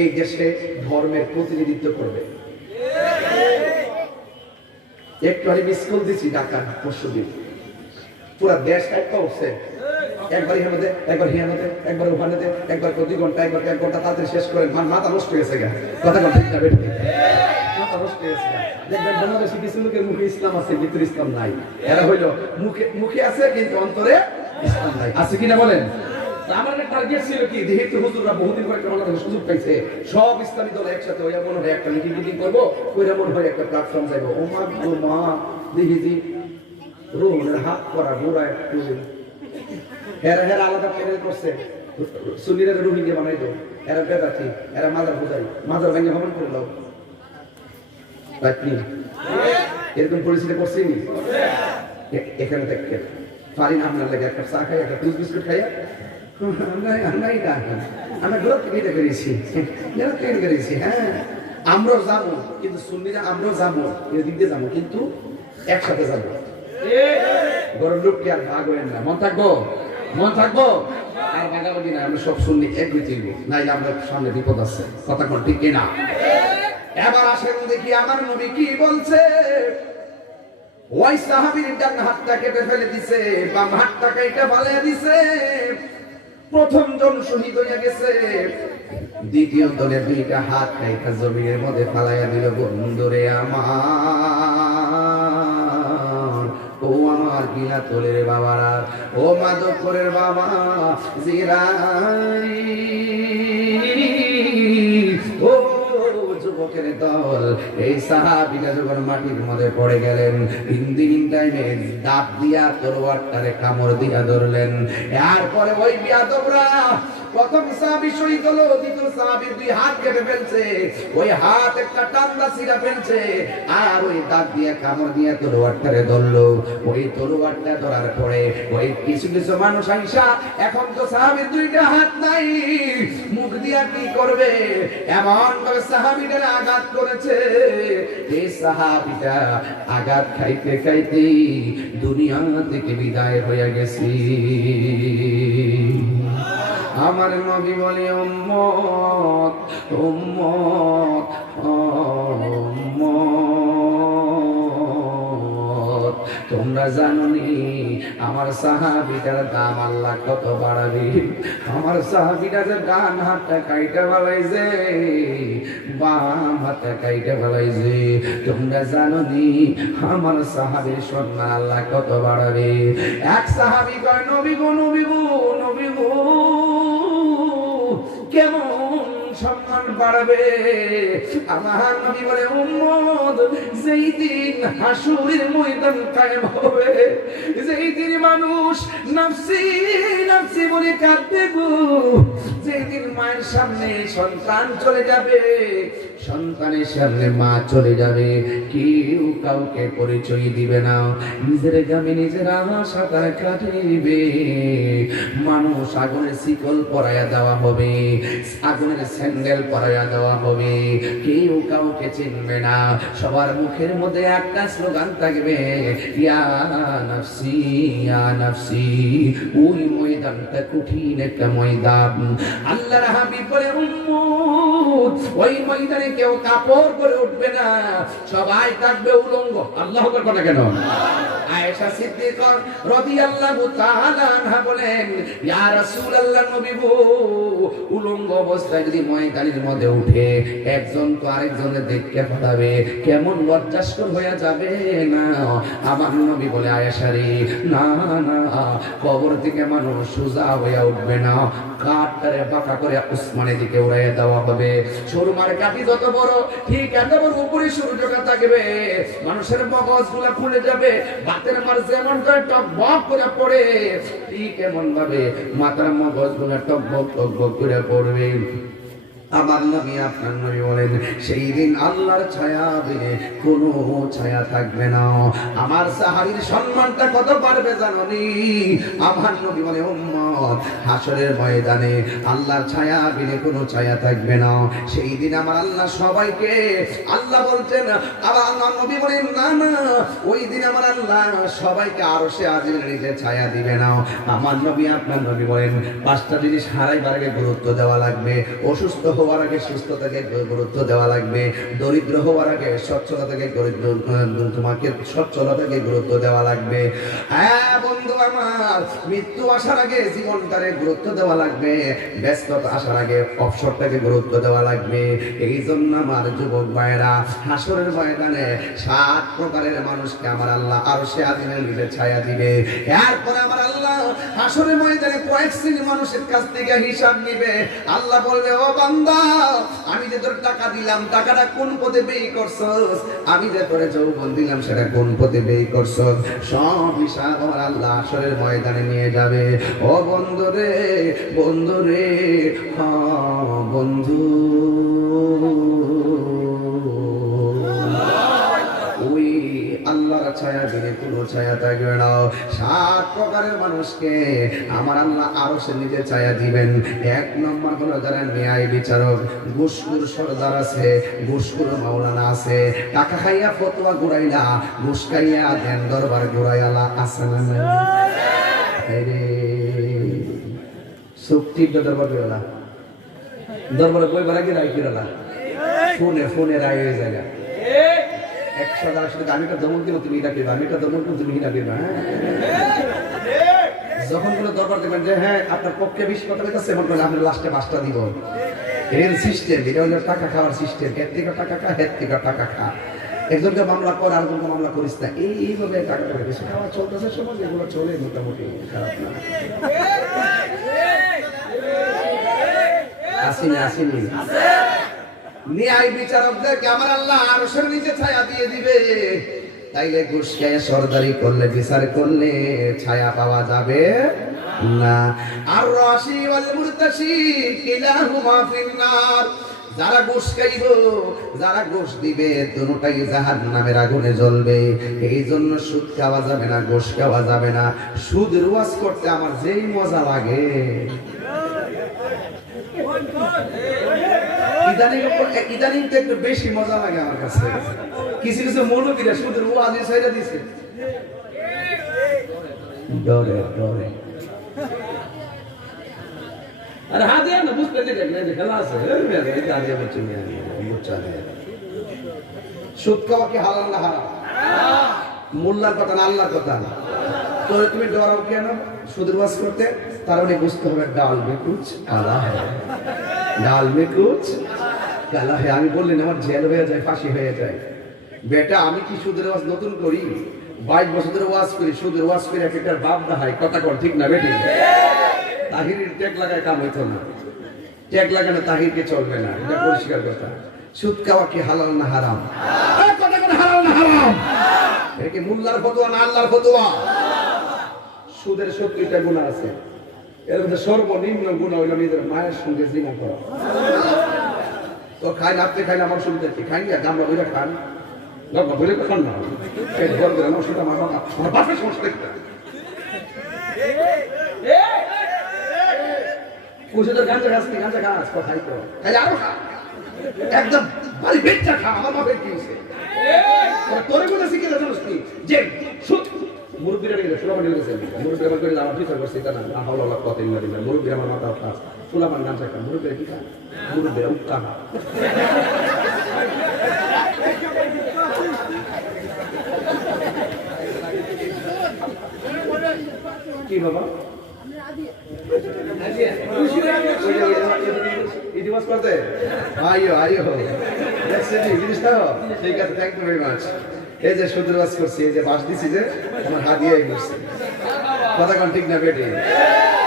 এই দেশে ধর্মের প্রতিনিধিত্ব করবে। একটু আগে স্কুল দিচ্ছি ঢাকা পরশুদিন, পুরা দেশ একটা উঠছে, একবার ইহানতে, একবার হিয়ানতে, একবার ওখানেতে, একবার 2 ঘন্টা, একবার 1 ঘন্টা, তাড়াতাড়ি শেষ করে মাথা নষ্ট হয়ে গেছে। কথা ঠিক না? সাহস পেয়েছে। দেখবেন বাংলাদেশে কিছু লোকের মুখে ইসলাম আছে, ভিতরে ইসলাম নাই। এরা হইল মুখে আছে কিন্তু অন্তরে ইসলাম নাই। আছে কিনা বলেন? আমার একটা টার্গেট ছিল কি, যেহেতু হুজুররা বহুদিন পরে বাংলাদেশে সুযোগ পাইছে, সব ইসলামী দল একসাথে হইয়া মনে হয় একটা মিটিং করবো, কইরা মনে হয় একটা প্ল্যাটফর্ম যাইবো। ও মা দেখি জি রোহনের হাত করা গোড়া একটু হেরা আলাদা প্যানেল করছে, সুন্নিরা রোহিঙ্গা বানাইলো, এরা বেদাতি, এরা মাজার বোঝাই, মাজার ভেঙে হমন করে দাও। এরকম পরিস্থিতি করছি এখানে থেকে পারি না আপনার লাগে একটা চা খাই, একটা টুস বিস্কুট খাইয়া আমরা গ্রোথ কেটে করেছি, হ্যাঁ আমরাও যাবো, কিন্তু সুন্নিরা আমরাও যাবো, এদিক দিয়ে যাবো, কিন্তু একসাথে যাবো। গরম লোক কি আর ভাগ হয়ে না, মন থাকবো আর ভাগাভাগি না, আমরা সব শুনলি এক বিচিব, নাইলে আমরা সামনে বিপদ আছে। কথা কোন ঠিক কিনা? এবার আসেন দেখি আমার নবী কি বলছে। ওই সাহাবীর ডান হাতটা কেটে ফেলে দিছে, বাম হাতটা কেটে ফালিয়ে দিছে। প্রথম জন শহীদ হয়ে গেছে, দ্বিতীয় দলের দুইটা হাত কাইটা জমিনের মধ্যে ফালাইয়া দিল। বন্ধুরে আমার, ও আমার গিলা তোলের বাবারা, ও মাধবপুরের বাবা জিরাই, ও যুবকের দল, এই সাহাবীরা যখন মাটির মধ্যে পড়ে গেলেন, ইন টাইমে দাঁত দিয়া তরোয়ারটারে কামড় দিয়া ধরলেন। এরপরে ওই বিয়াদবরা প্রথম সাহাবী শহীদ হলো, দ্বিতীয় সাহাবীর দুই হাত কেটে ফেলছে, ওই হাত একটা টান্দা ছিঁড়া ফেলছে, আর ওই দাঁত দিয়ে কামড় দিয়ে তরোয়ারটারে ধরলো। ওই তরোয়ারটা ধরার পরে ওই কিছু মানুষ আইসা, এখন তো সাহাবীর দুইটা হাত নাই, মুখ দিয়া কি করবে, এমন ভাবে সাহাবীদের আঘাত করেছে। এই সাহাবীটা আঘাত খাইতে খাইতে দুনিয়া থেকে বিদায় হয়ে গেছে। আমার নবী বলে উম্মত উম্মত উম্মত, তোমরা জানোনি আমার সাহাবীটার দাম আল্লাহ কত বাড়াবে। আমার সাহাবীটা যে ডান হাতটা কাইটা ফেলাইছে, বাম হাতটা কাইটা ফেলাইছে, তোমরা জানোনি আমার সাহাবীর সম্মান আল্লাহ কত বাড়াবে। এক সাহাবী কয়, নবী গো নবী গো নবী গো, কেমন সম্মান বাড়বে? আমার নবী বলে, উম্মত, যেই দিন হাসুরের ময়দান কায়েম হবে, যেই দিন মানুষ নফসি নফসি বলে কাঁদবে গো, যেই দিন মায়ের সামনে সন্তান চলে যাবে, সন্তানের সামনে মা চলে যাবে, কেউ কাউকে পরিচয় দিবে না, নিজের গ্রামে নিজেরা সাঁতার কাটিবে, মানুষ আগুনের শিকল পরাইয়া দেওয়া হবে, আগুনের স্যান্ডেল পরাইয়া দেওয়া হবে, কেউ কাউকে চিনবে না, সবার মুখের মধ্যে একটা স্লোগান থাকবে, ইয়া নাফসি ইয়া নাফসি। ওই ময়দানটা কঠিন একটা ময়দান। আল্লাহর হাবিব বলে, উম্মত, ওই ময়দানে কেউ কাপড় পরে উঠবে না, সবাই থাকবে উলঙ্গ। আল্লাহু আকবার কথা কেন? আয়েশা সিদ্দিকা রাদিয়াল্লাহু তাআলা আনহা বলেন, ইয়া রাসূলুল্লাহ, নবী গো, উলঙ্গ অবস্থায় যদি ময়দানের মধ্যে উঠে, একজন তো আরেকজনের দেখতে পাবে, কেমন লজ্জাস্কর হয়ে যাবে না। আমার নবী বলে, আয়েশা রে, না না, কবর থেকে মানুষ সোজা হয়ে উঠবে না, কাঠটারে বাঁকা করে উসমানের দিকে উড়াইয়া দেওয়া হবে। সুরমার কাঠি যত বড়, ঠিক এত বড় উপরে সূর্যটা থাকবে, মানুষের মগজগুলা খুলে যাবে, বাতের মার যেমন করে টক বক করে পড়ে, ঠিক এমন ভাবে মাথার মগজগুলা টক বক করে পড়বে। আমার নবী আপনার নবী বলেন, সেই দিন আল্লাহর ছায়া বিনে কোনো ছায়া থাকবে না। আমার সাহাবীর সম্মানটা কত পারবে জানোনি? আমার নবী বলে, উম্মত, হাসরের ময়দানে আল্লাহর ছায়া বিনে কোনো ছায়া থাকবে না। সেই দিন আমার আল্লাহ সবাইকে, আল্লাহ বলছেন, আবার আমার নবী বলেন, না না, ওই দিন আমার আল্লাহ সবাইকে আরশে আজিমের নিচে ছায়া দিবে না। আমার নবী আপনার নবী বলেন, পাঁচটা জিনিস হারাইবার আগে গুরুত্ব দেওয়া লাগবে। অসুস্থ হওয়ার আগে সুস্থতাকে গুরুত্ব দেওয়া লাগবে, দরিদ্র হওয়ার আগে সচ্ছলতাকে তোমাকে সচ্ছলতাকে গুরুত্ব দেওয়া লাগবে। হ্যাঁ বন্ধু আমার, মৃত্যু আসার আগে জীবনটারে গুরুত্ব দেওয়া লাগবে, ব্যস্ততা আসার আগে অবসরটাকে গুরুত্ব দেওয়া লাগবে। এই জন্য আমার যুবক ভাইরা, হাসরের ময়দানে 7 প্রকারের মানুষকে আমার আল্লাহ আরশে আজিমের নিচে ছায়া দিবে। এরপরে আমার আল্লাহ হাসরের ময়দানে কয়েক শ্রেণীর মানুষের কাছ থেকে হিসাব নিবে। আল্লাহ বলবে, ও বান্দা, আমি যে তোর টাকা দিলাম, টাকাটা কোন পথে ব্যয় করছস? আমি যে তোরে যৌবন দিলাম, সেটা কোন পথে ব্যয় করছস? সব হিসাব আমার আল্লাহ হাসরের ময়দানে নিয়ে যাবে। ও বন্ধু রে, বন্ধু রে, বন্ধু, ওই আল্লাহর ছায়া দিলে কোনো ছায়া থাকবে না। 7 প্রকারের মানুষকে আমার আল্লাহ আরশের নিচে ছায়া দিবেন। 1 নম্বর হলো যারা ন্যায় বিচারক, ঘুষখোর সরদার আছে, ঘুষখোর মাওলানা আছে, টাকা খাইয়া ফতোয়া ঘুরাইলা, ঘুষ খাইয়া দেন দরবার ঘুরাইলা আছে না? চুক্তি দরবার বেলা দরবারে কই বেলা কি রায় কিরলা ফোনে রায় হয়ে যায়। 100 আসলে আমিটা দমন দিব, তুমি এটা কিবা, আমিটা দমন করব, তুমি এটা কিবা। যখন কোনো দরবার দেখবেন যে হ্যাঁ আপনার পক্ষে 20 কথা বলতেছে, মনে করেন আপনি লাস্টে 5টা দিব। এর সিস্টেম এটা হলো টাকা খাওয়ার সিস্টেম। এর থেকে টাকা খা, এর থেকে টাকা খা। একজনকে মামলা কর, আরেকজনকে মামলা করিস না। এইভাবে টাকা করে বেশি খাওয়া চলতেছে সমাজ, এগুলো চলে মোটামুটি খারাপ না। আসিনি ন্যায় বিচারকদেরকে আমার আল্লাহ আরশের নিচে ছায়া দিয়ে দিবে। তাইলে ঘুষ খেয়ে সরদারি করলে, বিচার করলে ছায়া পাওয়া যাবে না। আর রাশি ওয়াল মুরতাশি কিলাহুমা ফিন্নার, যারা ঘুষ খাইব, যারা ঘুষ দিবে, দুটোটাই জাহান্নামের আগুনে জ্বলবে। এই জন্য সুদ খাওয়া যাবে না, ঘুষ খাওয়া যাবে না। সুদ রুয়াজ করতে আমার যেই মজা লাগে, ইদানিং তো একটু বেশি মজা লাগে আমার কাছে। কিছু কিছু মৌলবীরা সুদের ওয়াজে ছাইরা দিছে ডরে ডরে। আরে হাদিয়া না বুঝতে দেখ না, যে খেলা আছে হাদিয়া বলছে মুচ্চা দিয়ে। সুদ খাওয়া কি হালাল না হারাম? মোল্লার কথা না আল্লাহর কথা। তো তুমি ডরাও কেন সুদের ওয়াজ করতে? তার মানে বুঝতে হবে ডাল মে কুছ কালা হ্যায়, ডাল মে কুছ কালা হ্যায়। আমি বললেন আমার জেল হয়ে যায়, ফাঁসি হয়ে যায়। বেটা আমি কি সুদের ওয়াজ নতুন করি? 22 বছরের ওয়াজ করি, সুদের ওয়াজ করে একটা বাপ দাহাই কথা কর, ঠিক না বেটি? তাহিরের ট্যাগ লাগায় কাম হইতো না, ট্যাগ লাগানো তাহিরকে চলবে না, এটা পরিষ্কার কথা। সুদ খাওয়া কি হালাল না হারাম? কথা কোন হালাল না হারাম? এটা কি মোল্লার ফতোয়া না আল্লাহর ফতোয়া? সুদের 70টা গুনাহ আছে, এর মধ্যে সর্বনিম্ন গুনাহ হইল নিজের মায়ের সঙ্গে জিনা করা। তো খাই না, আপনি খাই না, আমার সুবিধা কি? খাই না, গামলা বইরা খান, গামলা বইরা খান না, পেট ভর করে আমার সেটা আমার বাপের সমস্যা দেখতে। পুজো তো গাঁজা খাস, গাঁজা খাস, খাই তো খাই, আরো খা, একদম বাড়ি বেচা খা। আমার বাপের কি হয়েছে তোরে বলে শিখে জানোস কি যে সুদ মুরব্বীরা নিয়ে সুলামান নিয়ে গেছে, মুরব্বী আমার করে আমার বিচার করছে, এটা না হাওলা লাগ কথা ইল্লা বিল্লাহ। মুরব্বী আমার মাথা ফাস, সুলামান গান চাকা, মুরব্বীরা কি খায়? মুরব্বীরা উক্কা না। কি বাবা ইতিবাস করতে আইও আইও জিনিসটা ঠিক আছে, থ্যাংক ইউ ভেরি মাচ। এই যে সুদের ওয়াজ করছি, এই যে বাস দিছি, যে আমার হাদিয়াই করছি। কথা কোন ঠিক না বেটি?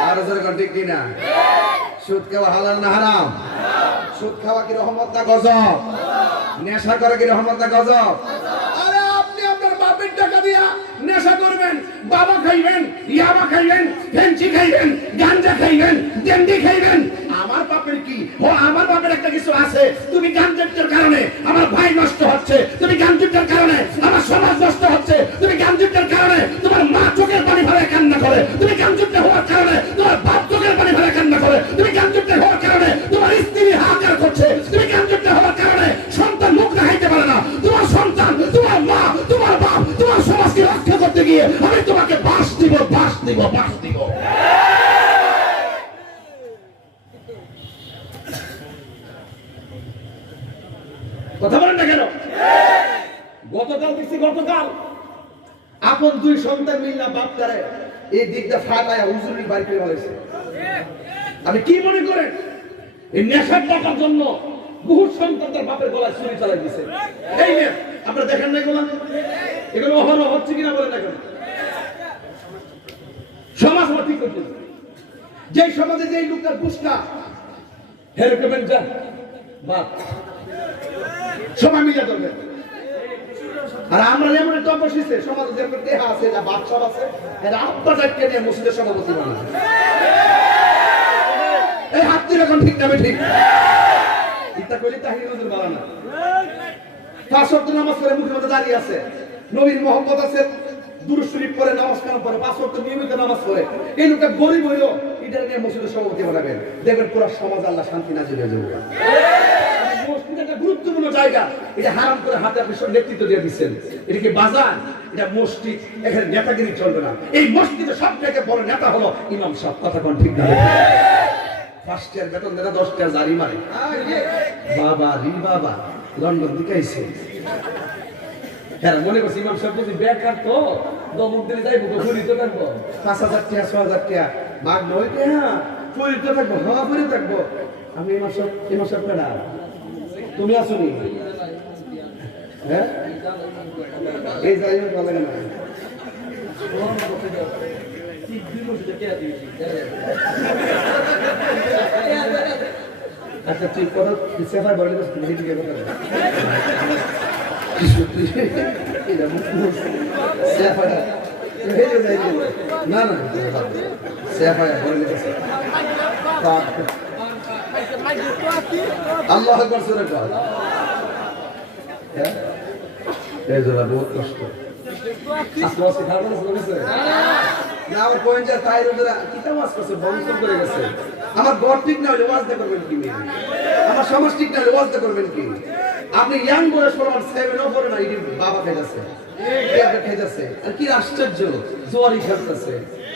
আর জোরে কোন ঠিক কি না? সুদ খাওয়া হালাল না হারাম? সুদ খাওয়া কি রহমত না গজব? নেশা করা কি রহমত না গজব? আরে আপনি আপনার বাপের টাকা দিয়া নেশা করবেন, বাবা খাইবেন, ইয়াবা খাইবেন, ফেঞ্চি খাইবেন, গাঞ্জা খাইবেন, ডেন্ডি খাইবেন। আমার বাপের কি? ও আমার বাপের একটা কিছু আছে। তুমি গাঞ্জার কারণে আমার ভাই নষ্ট হচ্ছে, তুমি গাঞ্জার কারণে আমার সমাজ নষ্ট হচ্ছে, তুমি গাঞ্জার কারণে তোমার মা চোখের পানি ফেলে কান্না করে, তুমি গাঞ্জার হওয়ার কারণে তোমার বাপ চোখের পানি ফেলে কান্না করে, তুমি গাঞ্জার হওয়ার কারণে তোমার স্ত্রী হাহাকার করছে, তুমি গাঞ্জার হওয়ার কারণে সন্তান মুখ দেখাইতে পারে না। তোমার সন্তান, তোমার মা, তোমার বাপ, তোমার সমাজকে রক্ষা করতে গিয়ে আমি তোমাকে বাস দিব, বাস দিব, বাস দিব। গতকাল আপন দুই সন্তান মিল্লা বাপ তারে এই দিকটা ফাটায় হুজুরের বাড়ি করে বলেছে। আপনি কি মনে করেন এই নেশার টাকার জন্য বহু সন্তান তার বাপের গলায় ছুরি চালাই দিছে? এই নিয়ে আপনারা দেখেন না এগুলো অহরহ হচ্ছে কিনা বলেন না কেন? সমাজ আমার ঠিক করতে যে সমাজে যে লোকটার বুঝটা হেরকমেন যান বাপ সবাই মিলে ধরবেন। আর আমরা যেমন একটা বসেছে সমাজে যেমন দেহা আছে না বাদশাহ আছে এরা আব্বাজাককে নিয়ে মসজিদের সভাপতি বানাবে। এই হাত তুলে এখন ঠিক নামে ঠিক ইচ্ছা করলে তাহির নজর বাড়ানো 5 ওয়াক্ত নামাজ পড়ে মুখের মধ্যে দাঁড়িয়ে আছে, নবীর মোহাম্মদ আছে, দুরূদ শরীফ পড়ে নামাজ কালাম পড়ে 5 ওয়াক্ত নিয়মিত নামাজ পড়ে। এই লোকটা গরিব হইলো এটা নিয়ে মসজিদের সভাপতি বানাবেন, দেখবেন পুরো সমাজ আল্লাহ শান্তি নাজিল হয়ে যাবে। মসজিদ একটা গুরুত্বপূর্ণ জায়গা, এটা হারাম করে হাতে আপনি নেতৃত্ব দিয়ে দিচ্ছেন। এটা কি বাজার? এটা মসজিদ, এখানে নেতাগিরি চলবে না। এই মসজিদে সব থেকে বড় নেতা হলো ইমাম সাহেব। কথা কোন ঠিক না? 5 টাকার বেতন দেনা 10 টাকা জারি মারে। বাবা রি বাবা লন্ডন দিকাইছে। হ্যাঁ মনে করছি ইমাম সাহেব যদি বেকার তো দমক দিলে যাইবো তো ঘুরি তো থাকবো 5000 টাকা 6000 টাকা ভাগ নয় টাকা ঘুরি তো থাকবো, হওয়া ঘুরি থাকবো। আমি ইমাম সাহেব না তুমি আসুনি হ্যাঁ এই যাই ভালো লাগে না। আচ্ছা ঠিক কথা সেফার বলে কথা না না সেফার বলে আল্লাহ করছে বহুত কষ্ট। আমার পয়েন্টার তাই রোজরা কিতাব ওয়াজ করছে বন্ধ করে গেছে। আমার ঘর ঠিক না হলে ওয়াজ করবেন কি? আমার সমাজ ঠিক না হলে ওয়াজ করবেন কি? আপনি ইয়াং বয়স পড়ান 7 পড়ে না এটি বাবা খাইতেছে খাইতেছে আর কি আশ্চর্য জোয়ারি খেলতেছে।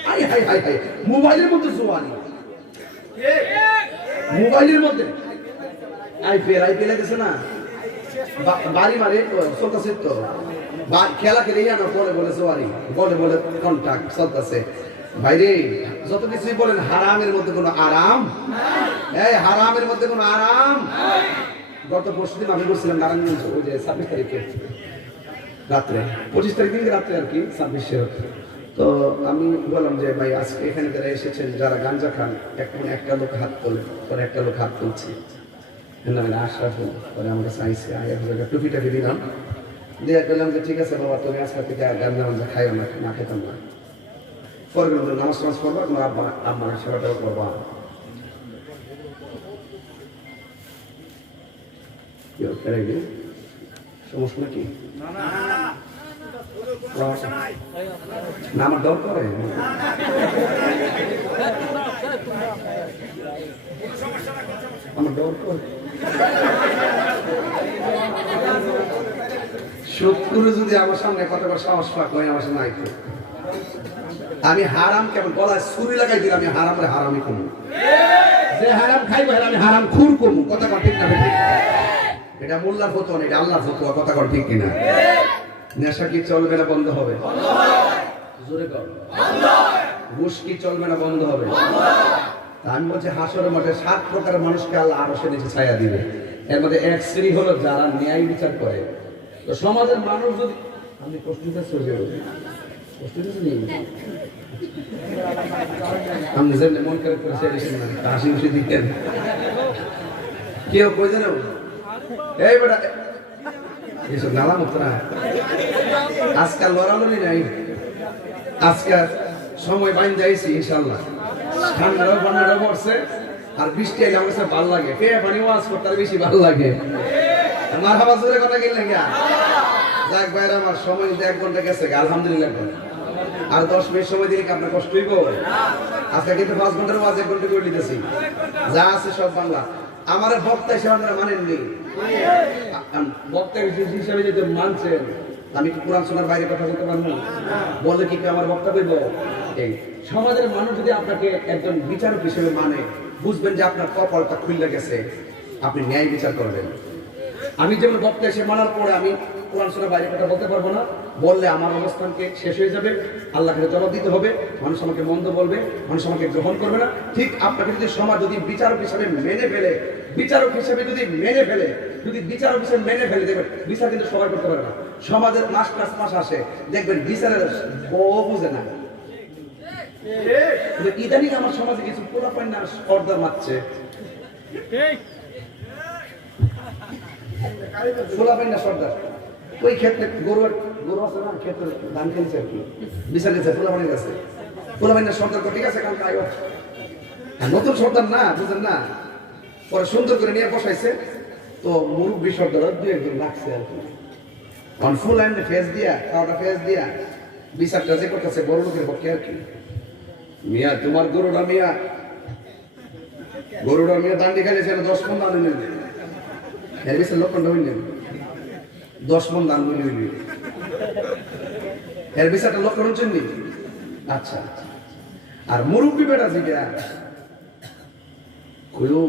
হাই হাই হাই হাই মোবাইলের মধ্যে জোয়ারি, মোবাইলের মধ্যে আইপিএল গেছে না বাড়ি মারে চলতেছে তো খেলা খেলে না বলে বলে জোয়ারি বলে বলে কন্ট্যাক্ট চলতেছে। ভাইরে যত কিছুই বলেন হারামের মধ্যে কোনো আরাম, এই হারামের মধ্যে কোনো আরাম। গত পরশুদিন আমি বলছিলাম নারায়ণগঞ্জ ওই যে 26 তারিখে রাত্রে 25 তারিখ দিন রাত্রে আর কি 26-এর। তো আমি বললাম যে ভাই আজকে এখানে যারা এসেছেন যারা গাঞ্জা খান একটা লোক হাত তোলে, পরে একটা লোক হাত তুলছে আশরাফুল, পরে আমাকে চাইছে টুপিটাকে দিলাম দিয়ে বললাম যে ঠিক আছে বাবা তুমি আজকে থেকে গাঞ্জা মাঞ্জা খাইও না খেতাম না। পরে নামাজ টামাজ করবো তোমার আম্মার সেবাটাও করবো। সমস্যা নাকি না আমার ডর করে আমার ডর করে শত্রু যদি আমার সামনে কথা সাহস পাক হয় আমার সামনে আইতো আমি হারাম কেমন গলায় ছুরি লাগাই দিলাম। আমি হারামরে হারামই কমু, যে হারাম খাইবো আমি হারাম খুর কমু। কথা কর ঠিক না? এটা মোল্লার ফতো না, এটা আল্লাহর ফতো। কথা কর ঠিক কিনা? নেশা কি চলবে না বন্ধ হবে? জোরে কর। ঘুষ কি চলবে না বন্ধ হবে? আমি বলছি হাসরের মাঠে 7 প্রকারের মানুষকে আল্লাহ আরশের নিচে ছায়া দিবে। এর মধ্যে এক শ্রেণী হলো যারা ন্যায় বিচার করে। তো সমাজের মানুষ যদি আমি কষ্ট দিতে চলে যাবো আমি যেমনি মন করে হাসি খুশি দিতেন কেউ কই জানো এই বেটা এসব নালা মতো না। আজকাল লড়ালড়ি নাই, আজকাল সময় বাইন যাইছি ইনশাল্লাহ। ঠান্ডাটাও পড়ছে আর বৃষ্টি আইলে আমার কাছে ভালো লাগে। কে পানি ওয়াজ করতে বেশি ভালো লাগে। মারহাবা জোরে কথা কিনলে গিয়া যাক ভাইরা আমার সময় 1 ঘন্টা গেছে আলহামদুলিল্লাহ। আর 10 মিনিট সময় দিলে কি আপনার কষ্ট হইব? আজকে কিন্তু 5 ঘন্টার ওয়াজ 1 ঘন্টা করে দিতেছি, যা আছে সব বাংলা। আমার বক্তা হিসেবে আপনারা মানেননি, বক্তা হিসেবে যদি মানছেন আমি কি কোরআন শোনার বাইরে কথা বলতে পারবো? বলে কি আমার বক্তা কইব? এই সমাজের মানুষ যদি আপনাকে একজন বিচারক হিসেবে মানে বুঝবেন যে আপনার কপালটা খুলে গেছে, আপনি ন্যায় বিচার করবেন। আমি যেমন বক্তা হিসেবে মানার পরে আমি কোরআন শোনার বাইরে কথা বলতে পারবো না, বললে আমার অবস্থানকে শেষ হয়ে যাবে, আল্লাহকে জবাব দিতে হবে, মানুষ আমাকে মন্দ বলবে, মানুষ আমাকে গ্রহণ করবে না। ঠিক আপনাকে যদি সমাজ যদি বিচারক হিসাবে মেনে ফেলে, বিচারক হিসেবে যদি মেনে ফেলে, যদি বিচারক হিসেবে মেনে ফেলে, দেখবেন বিচার কিন্তু সবাই করতে পারে না। সমাজের মাস আসে, দেখবেন বিচারের ও বুঝে না। ইদানিং আমার সমাজে কিছু পোলাপান না স্পর্ধা মারছে, পোলাপান না সর্দার। ওই ক্ষেত্রে গরু আছে না, ক্ষেত্রে ধান খেলছে আর কি, বিচার গেছে পোলাপানের কাছে, পোলাপান না সর্দার তো ঠিক আছে, কারণ তাই নতুন সর্দার না, বুঝেন না। পরে সুন্দর করে নিয়ে বসাইছে, তো মুরব্বী সর্দার দুই একজন রাখছে আর কি, ফুল এমনি ফেস দিয়া, খাওয়াটা ফেস দিয়া বিচারটা যে করতেছে বড় লোকের পক্ষে আর কি। মিয়া তোমার গরুটা মিয়া দান্ডি খাইছে 10 মণ দান হইলেন, এর বিচার লক্ষণটা হইলেন 10 মণ দান হইলেন, এর বিচারটা লক্ষণ হচ্ছেন নি। আচ্ছা, আর মুরব্বী বেটা জিগা কইও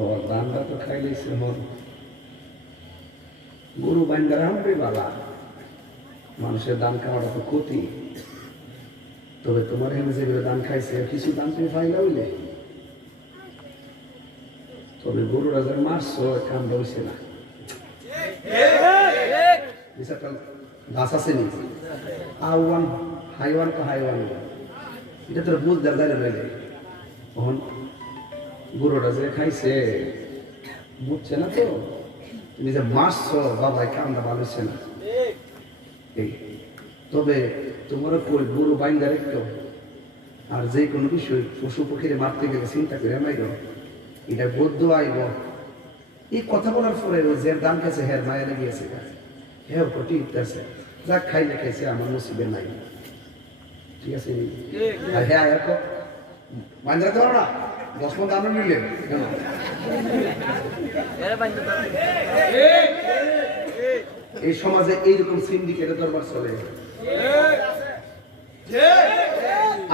ও দানটা তো খাইলেছে মন, গরু বাইন্দার আমবে বাবা, মানুষের দান খাওয়াটা তো ক্ষতি, তবে তোমার এখানে যেগুলো দান খাইছে কিছু দান তুমি ফাইলা হইলে, তবে গরু রাজার মারছো কামটা হইছে না। গাছ আছে নি আওয়ান হাইওয়ান তো হাইওয়ান, এটা তোর বুঝ দাঁড়ায় রইলে, তখন গরুটা যে খাইছে বুঝছে না, তো তুমি যে মারছো বাবা কামটা ভালো হচ্ছে না। তবে তোমারও কই গরু বাইন্দা রেখো, আর যে কোনো বিষয় পশু পক্ষীরে মারতে গেলে চিন্তা করে মাইর, এটা বদ্ধ আইব। এই কথা বলার পরে যে দাম কাছে হের মায়া লেগেছে, হ্যাঁ কোটি আছে, যা খাইলে খাইছে, আমার নসিবে নাই, ঠিক আছে। আর হ্যাঁ এখন বাইন্দা রাখতে পারো না, 10 মণ দাম নিলেন কেন? এই সমাজে এইরকম সিন্ডিকেটের দরবার চলে।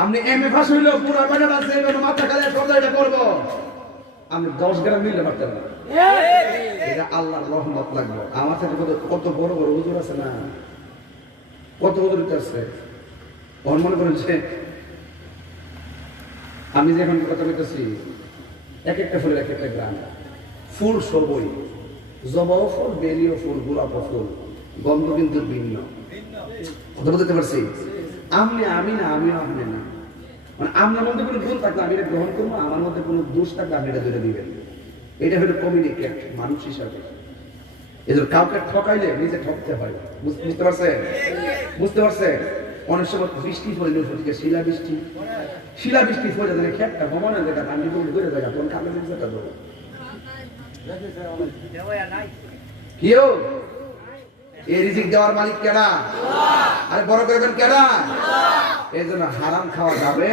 আপনি এমএ পাস হইলেও পুরো বাজার আছে, মাথা খালে সব এটা করবো, আপনি 10 গ্রাম নিলে পারতেন না। এটা আল্লাহর রহমত লাগবে। আমার সাথে কত বড় বড় হুজুর আছে না, কত হুজুর আছে, ওর মনে করেন সে আমি যে এখন কথা বলতেছি, এক একটা ফুলের এক একটা গ্রাম, ফুল সবই, জবাও ফুল, বেলিও ফুল, গোলাপ ফুল, গন্ধ কিন্তু ভিন্ন। কথা বলতে পারছি? আমি না, আমিও আপনি না, মানে আপনার মধ্যে কোনো গুণ থাকলে আমি এটা গ্রহণ করবো, আমার মধ্যে কোনো দোষ থাকলে আপনি এটা ধরে দিবেন। এটা হলো কমিউনিকেট মানুষ হিসাবে। এদের কাউকে ঠকাইলে নিজে ঠকতে হয়, বুঝতে পারছে? বুঝতে পারছে? অনেক সময় বৃষ্টি হইলে শিলা বৃষ্টি হয়ে যাবে, খেটটা ভ্রমণের জায়গা আমি ঘুরে জায়গা তখন কামে যেটা দেবো কিও এই রিজিক দেওয়ার মালিক কেডা? আরে বড় করবেন কেডা? এই জন্য হারাম খাওয়া যাবে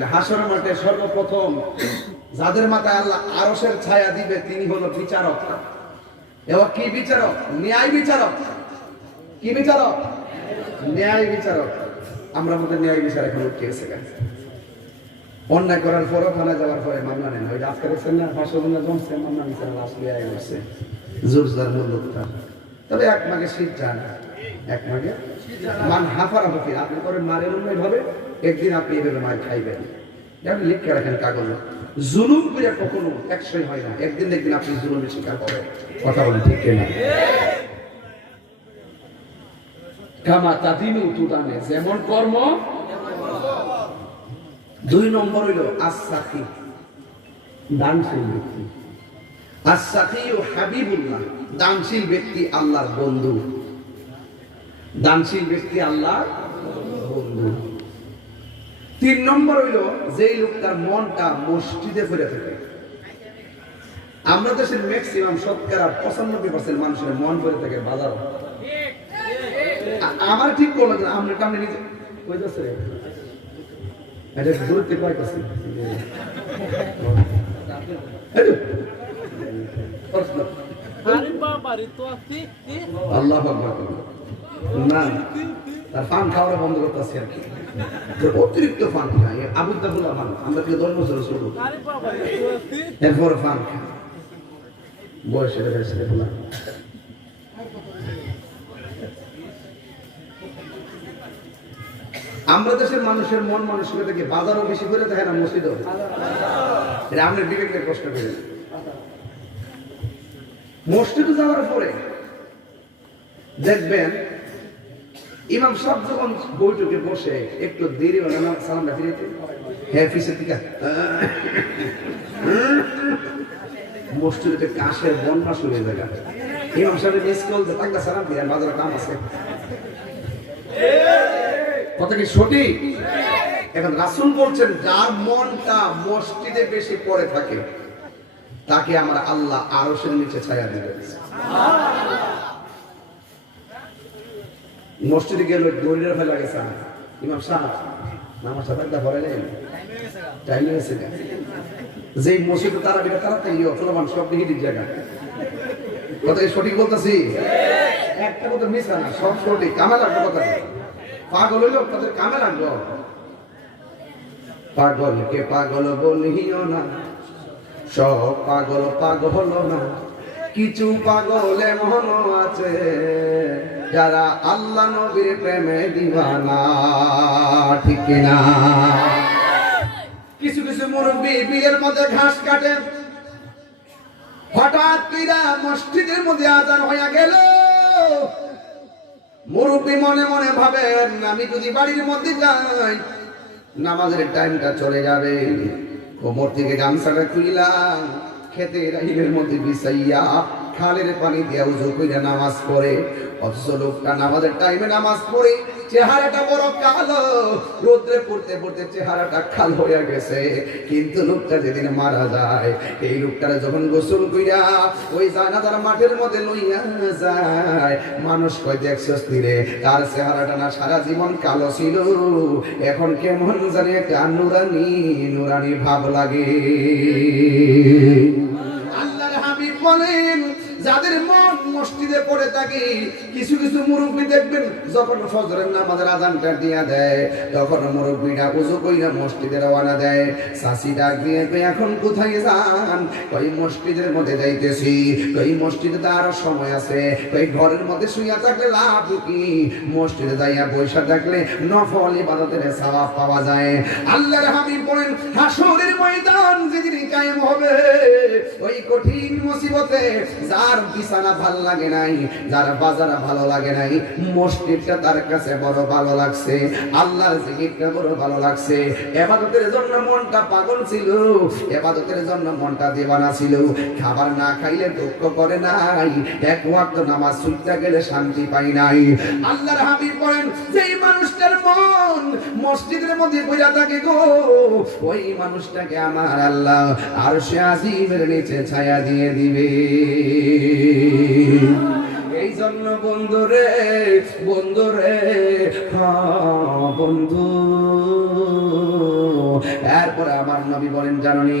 না। হাসরের মাঠে সর্বপ্রথম যাদের মাথায় আল্লাহ আরশের ছায়া দিবে তিনি হলো বিচারক। এবার কি বিচারক? ন্যায় বিচারক। কি বিচারক? ন্যায় বিচারক। আমরা মধ্যে ন্যায় বিচার এখন উঠে গেছে, অন্যায় করার পরও থানা যাওয়ার পরে মামলা নেন। ওই আজকে দেখছেন না 500 জন জমছে, মামলা বিচার লাশ লিয়ে গেছে জোরদার মূল্যটা। তবে এক মাগে শীত যান, এক মাগে মান হাফারা হফি, আপনি করেন মারের উন্নয়ন হবে, একদিন আপনি এভাবে মার খাইবেন। আপনি লিখে রাখেন কাগজে, জুলুম করে কখনো একশই হয় না, একদিন দেখবেন আপনি জুলুমের শিকার হবেন। কথা বলেন ঠিক কিনা? কামা তাদিনু তুদানে, যেমন কর্ম। 2 নম্বর হইল আস-সাখী, দানশীল ব্যক্তি। আস-সাখী ও হাবিবুল্লাহ, দানশীল ব্যক্তি আল্লাহর বন্ধু। দানশীল ব্যক্তি আল্লাহর বন্ধু। 3 নম্বর হইল যেই লোকটার মনটা মসজিদে পড়ে থাকে। আমরা দেশের ম্যাক্সিমাম শতকরা 95% মানুষের মন পড়ে থাকে বাজার। আমার ঠিক করলো না, আপনি নিজে কইতাছে এটা দূরতে পাইতাছি আল্লাহ না, তার পান খাওয়া বন্ধ করতেছে আর কি, অতিরিক্ত পান খায়। আবুদাবুল্লাহ পান, আমরা থেকে 10 বছর শুরু, এরপরে পান খায় বয়স এটা আমরা দেশের মানুষের মন মানসিকতা থেকে বাজারও বেশি করে দেখে না, মসজিদও। এটা আমাদের বিবেকের কষ্ট করে। মসজিদে যাওয়ার পরে দেখবেন ইমাম সাহেব যখন বৈঠকে বসে একটু দেরি হলে না সালামটা ফিরিতে হ্যাঁ ফিসের দিকে মসজিদে কাশের বন্যা শুরু হয়ে যায়। ইমাম সাহেবের মিস কল থাকলে সালাম দিয়ে বাজারে কাম আছে। কথা কি সঠিক? এখন রাসূল বলছেন যার মনটা মসজিদে বেশি পড়ে থাকে তাকে আমরা আল্লাহ আরশের নিচে ছায়া দিবেন। মসজিদে গেলে দৌড়ে ফেলা গেছে ইমাম সাহেব নামাজ সাহেবটা পড়ে নেই টাইম হয়েছে যে মসজিদে তারা বিটা তাড়াতাড়ি চলমান সব দিকে দিক জায়গা। কথা কি সঠিক বলতেছি? একটা কথা মিস হয় না, সব সঠিক। কামে লাগবে কথা, পাগল হইল তাদের কামে লাগলো। পাগলকে পাগল বলিও না, সব পাগল পাগল না, কিছু পাগল এমন আছে যারা আল্লাহ নবীর প্রেমে দিওয়ানা, ঠিক না? কিছু কিছু মুরব্বী বিয়ের মধ্যে ঘাস কাটে, হঠাৎ করে মসজিদের মধ্যে আজান হইয়া গেল। মুরব্বী মনে মনে ভাবেন আমি যদি বাড়ির মধ্যে যাই নামাজের টাইমটা চলে যাবে। কোমর থেকে গামছাটা খুইলাম, খেতে রাহিমের মধ্যে বিছাইয়া খালের পানি দিয়ে উজু কইরা নামাজ পড়ে। অথচ লোকটা নামাজের টাইমে নামাজ পড়ে চেহারাটা বড় কালো, রোদ্রে পড়তে পড়তে চেহারাটা কাল হয়ে গেছে। কিন্তু লোকটা যেদিন মারা যায় এই লোকটারে যখন গোসল কইরা ওই জানাজার মাঠের মধ্যে লইয়া যায়, মানুষ কয় দেখছস রে তার চেহারাটা না সারা জীবন কালো ছিল, এখন কেমন জানি একটা নুরানি নুরানি ভাব লাগে। আল্লাহর হাবিব বলেন যাদের মন মসজিদে পড়ে থাকে, কিছু কিছু মুরব্বী দেখবেন যখন ফজরের নামাজের আযানটা দিয়া দেয় তখন মুরব্বীরা ওযু কইরা মসজিদে রওনা দেয়। চাচি ডাক দিয়ে কই এখন কোথায় যান? কই মসজিদের মধ্যে যাইতেছি। কই মসজিদে তো আরো সময় আছে। কই ঘরের মধ্যে শুইয়া থাকলে লাভ কি, মসজিদে যাইয়া বৈশা থাকলে নফল ইবাদতের সওয়াব পাওয়া যায়। আল্লাহর হাবিব বলেন হাসরের ময়দান যেদিন কায়েম হবে ওই কঠিন মুসিবতে যার বিছানা ভালো লাগে নাই, যার বাজার ভালো লাগে নাই, মসজিদটা তার কাছে বড় ভালো লাগছে, আল্লাহর জিকিরটা বড় ভালো লাগছে, ইবাদতের জন্য মনটা পাগল ছিল, ইবাদতের জন্য মনটা দিওয়ানা ছিল, খাবার না খাইলে দুঃখ করে নাই, এক ওয়াক্ত নামাজ ছুটতে গেলে শান্তি পাই নাই। আল্লাহর হাবিব বলেন যেই মানুষটার মন মসজিদের মধ্যে বইয়া থাকে গো, ওই মানুষটাকে আমার আল্লাহ আরশে আজিমের নিচে ছায়া দিয়ে দিবে। এই জন্য বন্ধুরে বন্ধুরে বন্ধু, এরপরে আমার নবী বলেন জাননি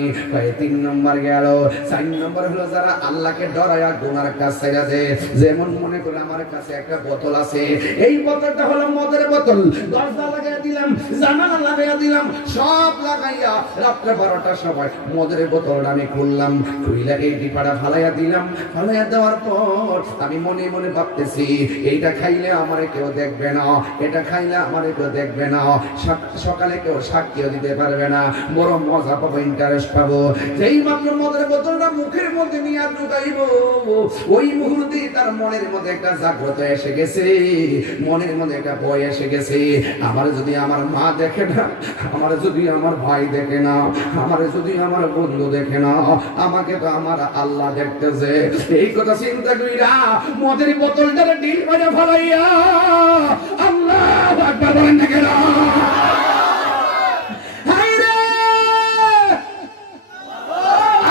3 নম্বর গেল। 4 নম্বর হলো যারা আল্লাহকে ডরায়া গুনার কাজ ছেড়ে দেয়। যেমন মনে করে আমার কাছে একটা বোতল আছে, এই বোতলটা হলো মদের বোতল, দরজা লাগাইয়া দিলাম, জানালা লাগাইয়া দিলাম, সব লাগাইয়া রাত্রে 12টার সময় মদের বোতলটা আমি খুললাম, খুইলা এই ডিপাটা ফালাইয়া দিলাম। ফালাইয়া দেওয়ার পর আমি মনে মনে ভাবতেছি এইটা খাইলে আমারে কেউ দেখবে না, এটা খাইলে আমারে কেউ দেখবে না, সকালে কেউ সাক্ষীও দিতে পারবে না, বড় মজা পাবো, ইন্টারেস্ট পাবো। যেই মাত্র মদের বোতলটা মুখের মধ্যে নিয়ে ঢুকাইব ওই মুহূর্তে তার মনের মধ্যে একটা জাগ্রত এসে গেছে, মনের মধ্যে একটা ভয় এসে গেছে। আমার যদি আমার মা দেখে না, আমার যদি আমার ভাই দেখে না, আমার যদি আমার বন্ধু দেখে না, আমাকে তো আমার আল্লাহ দেখতেছে। এই কথা চিন্তা কইরা মদের বোতলটারে ডিল করে ফলাইয়া আল্লাহু আকবার বলেন না কেন?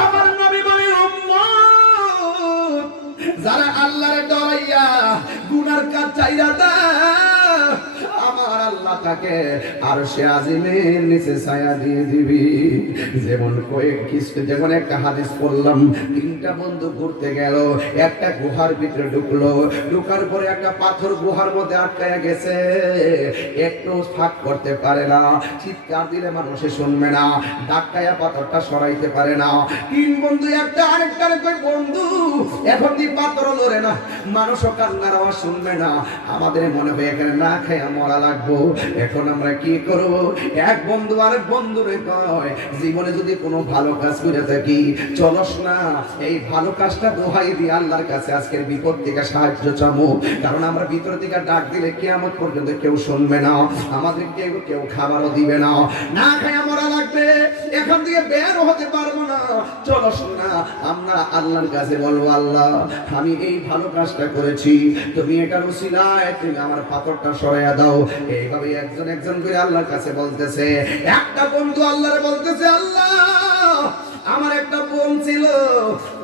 আমার নবী বলেন উম্মত যারা আল্লাহরে ডরাইয়া গুনার কাজ চাইরা দেয় আমার আল্লাহ আমাকে আর সে আজিমের নিচে ছায়া দিয়ে দিবি। যেমন যেমন একটা হাদিস পড়লাম, তিনটা বন্ধু ঘুরতে গেল, একটা গুহার ভিতরে ঢুকলো, ঢুকার পরে একটা পাথর গুহার মধ্যে আটকায়া গেছে, একটু ফাঁক করতে পারে না, চিৎকার দিলে মানুষে শুনবে না, ধাক্কায়া পাথরটা সরাইতে পারে না। তিন বন্ধু একটা আরেকটার কই বন্ধু এখন দি পাথর লড়ে না, মানুষও কান্নার আওয়াজ শুনবে না, আমাদের মনে হয় এখানে না খেয়ে মরা লাগবো, এখন আমরা কি করব? এক বন্ধু আরেক বন্ধুরে কয়, জীবনে যদি কোনো ভালো কাজ করে থাকি চলস না এই ভালো কাজটা দোহাই দিয়ে আল্লাহর কাছে আজকের বিপদ থেকে সাহায্য চামো, কারণ আমরা ভিতর থেকে ডাক দিলে কিয়ামত পর্যন্ত কেউ শুনবে না, আমাদের কেউ খাবারও দিবে না, না খেয়ে মরা লাগবে, এখান থেকে বের হতে পারবো না, চলস না আমরা আল্লাহর কাছে বলবো, আল্লাহ আমি এই ভালো কাজটা করেছি, তুমি এটার উসিলায় তুমি আমার পাথরটা সরাইয়া দাও। এইভাবে একজন করে আল্লাহর কাছে বলতেছে। একটা বন্ধু আল্লাহরে বলতেছে, আল্লাহ আমার একটা বোন ছিল,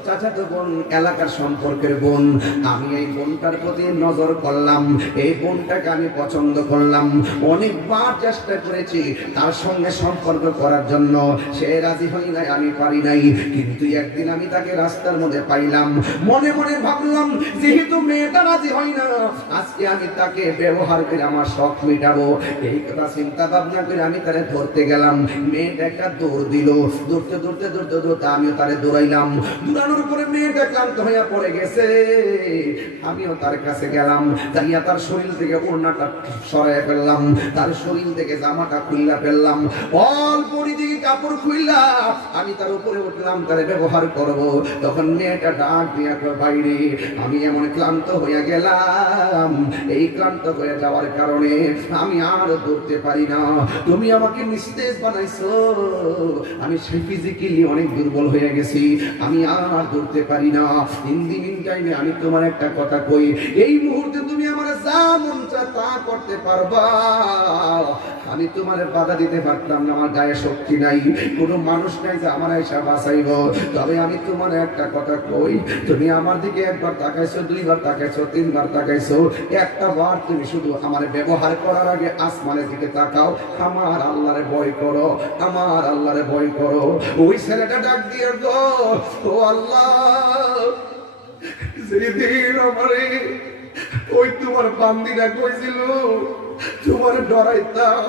চাচাতো বোন, এলাকার সম্পর্কের বোন, আমি এই বোনটার প্রতি নজর করলাম, এই বোনটাকে আমি পছন্দ করলাম, অনেকবার চেষ্টা করেছি তার সঙ্গে সম্পর্ক করার জন্য, সে রাজি হয় নাই, আমি পারি নাই, কিন্তু একদিন আমি তাকে রাস্তার মধ্যে পাইলাম, মনে মনে ভাবলাম যেহেতু মেয়েটা রাজি হয় না, আজকে আমি তাকে ব্যবহার করে আমার শখ মেটাবো, এই কথা চিন্তা ভাবনা করে আমি তারে ধরতে গেলাম, মেয়েটা একটা দৌড় দিল, দৌড়তে দৌড়তে দৌড়তে দৌড়তে আমিও তারে দৌড়াইলাম, দৌড়ানোর পরে মেয়েটা ক্লান্ত হইয়া পড়ে গেছে, আমিও তার কাছে গেলাম, যাইয়া তার শরীর থেকে ওড়নাটা সরাইয়া ফেললাম, তার শরীর থেকে জামাটা খুইলা ফেললাম, অল্প দিকে কাপড় খুইলা আমি তার উপরে উঠলাম, তারে ব্যবহার করব, তখন মেয়েটা ডাক দিয়া কয়, বাইরে আমি এমন ক্লান্ত হইয়া গেলাম, এই ক্লান্ত হয়ে যাওয়ার কারণে আমি আর দৌড়তে পারি না, তুমি আমাকে নিস্তেজ বানাইছো, আমি ফিজিক্যালি অনেক দুর্বল হয়ে গেছি, আমি আর দৌড়তে পারি না, ইন দি মিন টাইমে আমি তোমার একটা কথা কই, এই মুহূর্তে তুমি আমার যা মন চায় তা করতে পারবা, আমি তোমার বাধা দিতে পারতাম না, আমার গায়ে শক্তি নাই, কোনো মানুষ নাই যে আমার এসে বাঁচাইব, তবে আমি তোমার একটা কথা কই, তুমি আমার দিকে একবার তাকাইছো, দুইবার তাকাইছো, তিনবার তাকাইছো, একটা বার তুমি শুধু আমার ব্যবহার করার আগে আসমানের দিকে তাকাও, আমার আল্লাহরে ভয় করো, আমার আল্লাহরে ভয় করো। ওই ছেলেটা ডাক দিয়ে গো, ও আল্লাহ যেদিন আমারে ওই তোমার বান্দিরা কইছিল তোমার ডরাইতাম,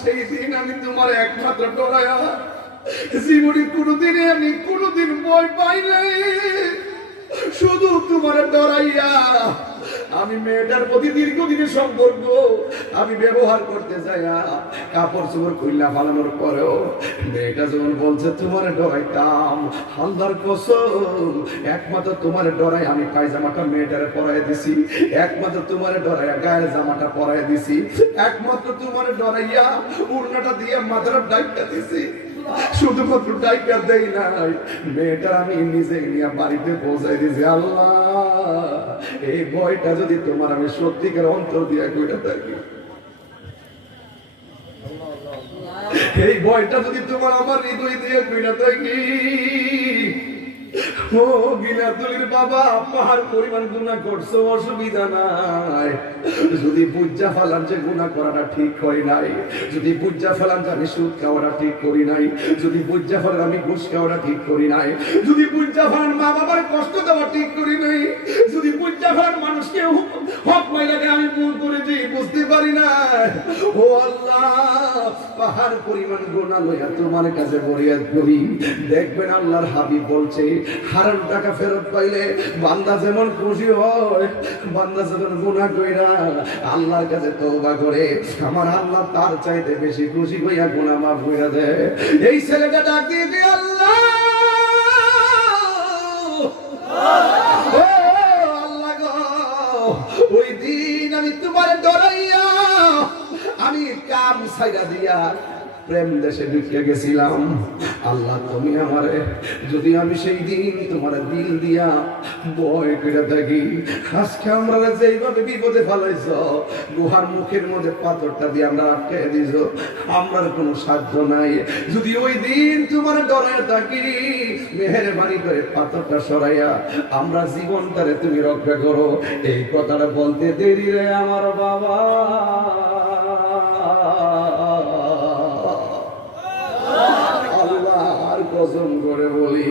সেই দিন আমি তোমার একমাত্র ডরায়া জীবনে কোনোদিন ভয় পাই নাই, শুধু তোমার ডরাইয়া আমি মেয়েটার প্রতি দীর্ঘদিনের সম্পর্ক আমি ব্যবহার করতে যাইয়া কাপড় চোপড় খুইলা ফালানোর পরেও মেয়েটা যখন বলছে তোমার ডরাইতাম, আল্লাহর কসম একমাত্র তোমার ডরাই আমি পায়জামাটা মেয়েটারে পরাই দিছি, একমাত্র তোমার ডরাইয়া গায়ের জামাটা পরাই দিছি, একমাত্র তোমার ডরাইয়া ওড়নাটা দিয়ে মাথাটা ডাইকা দিছি, শুধুমাত্র ডাইকা দেই নাই, মেয়েটা আমি নিজে নিয়ে বাড়িতে পৌঁছাই দিয়েছি। আল্লাহ এই ভয়টা যদি তোমার আমি সত্যিকার অন্তর দিয়া কইরা থাকি, এই ভয়টা যদি তোমার আমার হৃদয় দিয়ে কইরা থাকি, ও গিলাতুলির বাবা পাহাড় পরিমাণ গুনাহ করছো, অসুবিধা নাই, যদি বুঝা ফেলান যে গুনাহ করাটা ঠিক হয় নাই, যদি বুঝা ফেলান যে আমি সুদ খাওয়াটা ঠিক করি নাই, যদি বুঝা ফেলান আমি ঘুষ খাওয়াটা ঠিক করি নাই, যদি বুঝা ফেলান মা বাবার কষ্ট দেওয়া ঠিক করি নাই, যদি বুঝা ফেলান মানুষকে হক মাইলাকে আমি ভুল করেছি বুঝতে পারি না, ও আল্লাহ পাহাড় পরিমাণ গুনাহ লইয়া তোমার কাছে ফরিয়াদ করি, দেখবেন আল্লাহর হাবিব বলছে হারাম টাকা ফেরত পাইলে বান্দা যেমন খুশি হয়, বান্দা যখন গুনাহ কইরা আল্লাহর কাছে তওবা করে আমার আল্লাহ তার চাইতে বেশি খুশি হইয়া গুনাহ মাফ কইরা দেয়। এই ছেলেটা ডাক দিয়ে আল্লাহ, ও আল্লাহ গো, ওই দিন আমি তোমার ডরাইয়া আমি কাম ছাইরা দিয়া প্রেম দেশে ঢুকে গেছিলাম। আল্লাহ তুমি আমারে যদি আমি সেই দিন তোমার দিল দিয়া বয় করে থাকি, আজকে আমরা যেইভাবে বিপদে ফেলাইছ, গুহার মুখের মধ্যে পাথরটা দিয়ে আমরা আটকে দিছ, আমার কোনো সাধ্য নাই। যদি ওই দিন তোমার ডরে থাকি, মেহেরবানি করে পাথরটা সরাইয়া আমরা জীবনটারে তুমি রক্ষা করো। এই কথাটা বলতে দেরি রে আমার বাবা। আল্লাহর কসম করে বলি,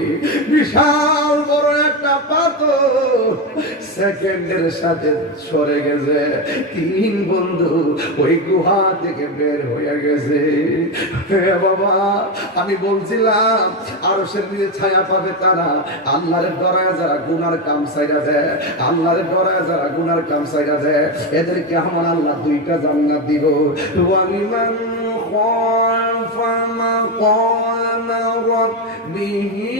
বিশাল বড় একটা পাথর সেকেন্ডের সাথে সরে গেছে। 3 বন্ধু ওই গুহা থেকে বের হয়ে গেছে। বাবা, আমি বলছিলাম আরশের নিচে ছায়া পাবে তারা আল্লাহর ডরায় যারা গুনার কাম সাইরা দেয়, আল্লাহর ডরায় যারা গুনার কাম সাইরা দেয়, এদেরকে আমার আল্লাহ 2টা জান্নাত দিব। ওয়ালিমান খাফা মাকামা রাব্বিহি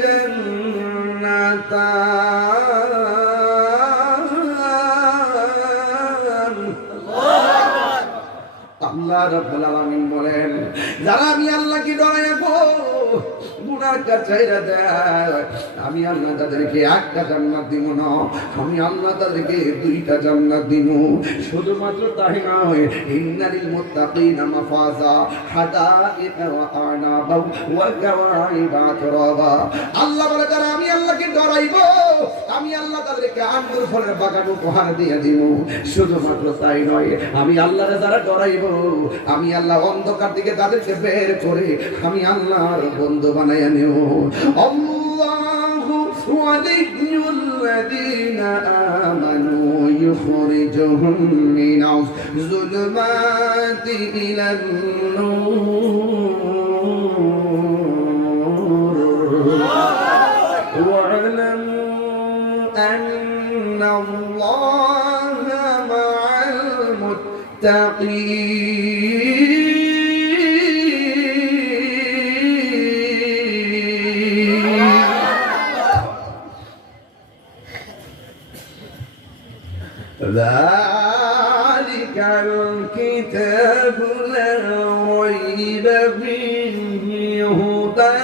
জান্নাতান। আল্লাহ রাব্বুল আলামিন বলেন, যারা আমি আল্লাহকে ডরায় গো গুনার কাজ ছাইরা দেয়, আমি আল্লাহ তাদেরকে 1টা জান্নাত দিব না, আমি আল্লাহ তাদেরকে 2টা জান্নাত দিব। শুধুমাত্র তাই নয়, ইন্নালিল মুত্তাকিনা মাফাজা হাদাইকা ওয়া আনাবা ওয়া গাওয়াইবা তুরাবা। আল্লাহ বলে, যারা আমি আল্লাহকে ডরাইবো, আমি আল্লাহ তাদেরকে আঙ্গুর ফলের বাগান উপহার দিয়ে দিব। শুধুমাত্র তাই নয়, আমি আল্লাহরে যারা ডরাইবো, আমি আল্লাহ অন্ধকার দিকে তাদেরকে বের করে আমি আল্লাহর বন্ধু বানাইয়া নেব। আল্লাহু ওয়ালিয়ুল লাযীনা আমানু ইখরিজুহুম মিনাজ যুলুমাতি ইলান নূর ওয়া'লামু আন্নাল্লাহা মা'আল মুত্তাকিন। ذلك الكتاب لا ريب فيه هدى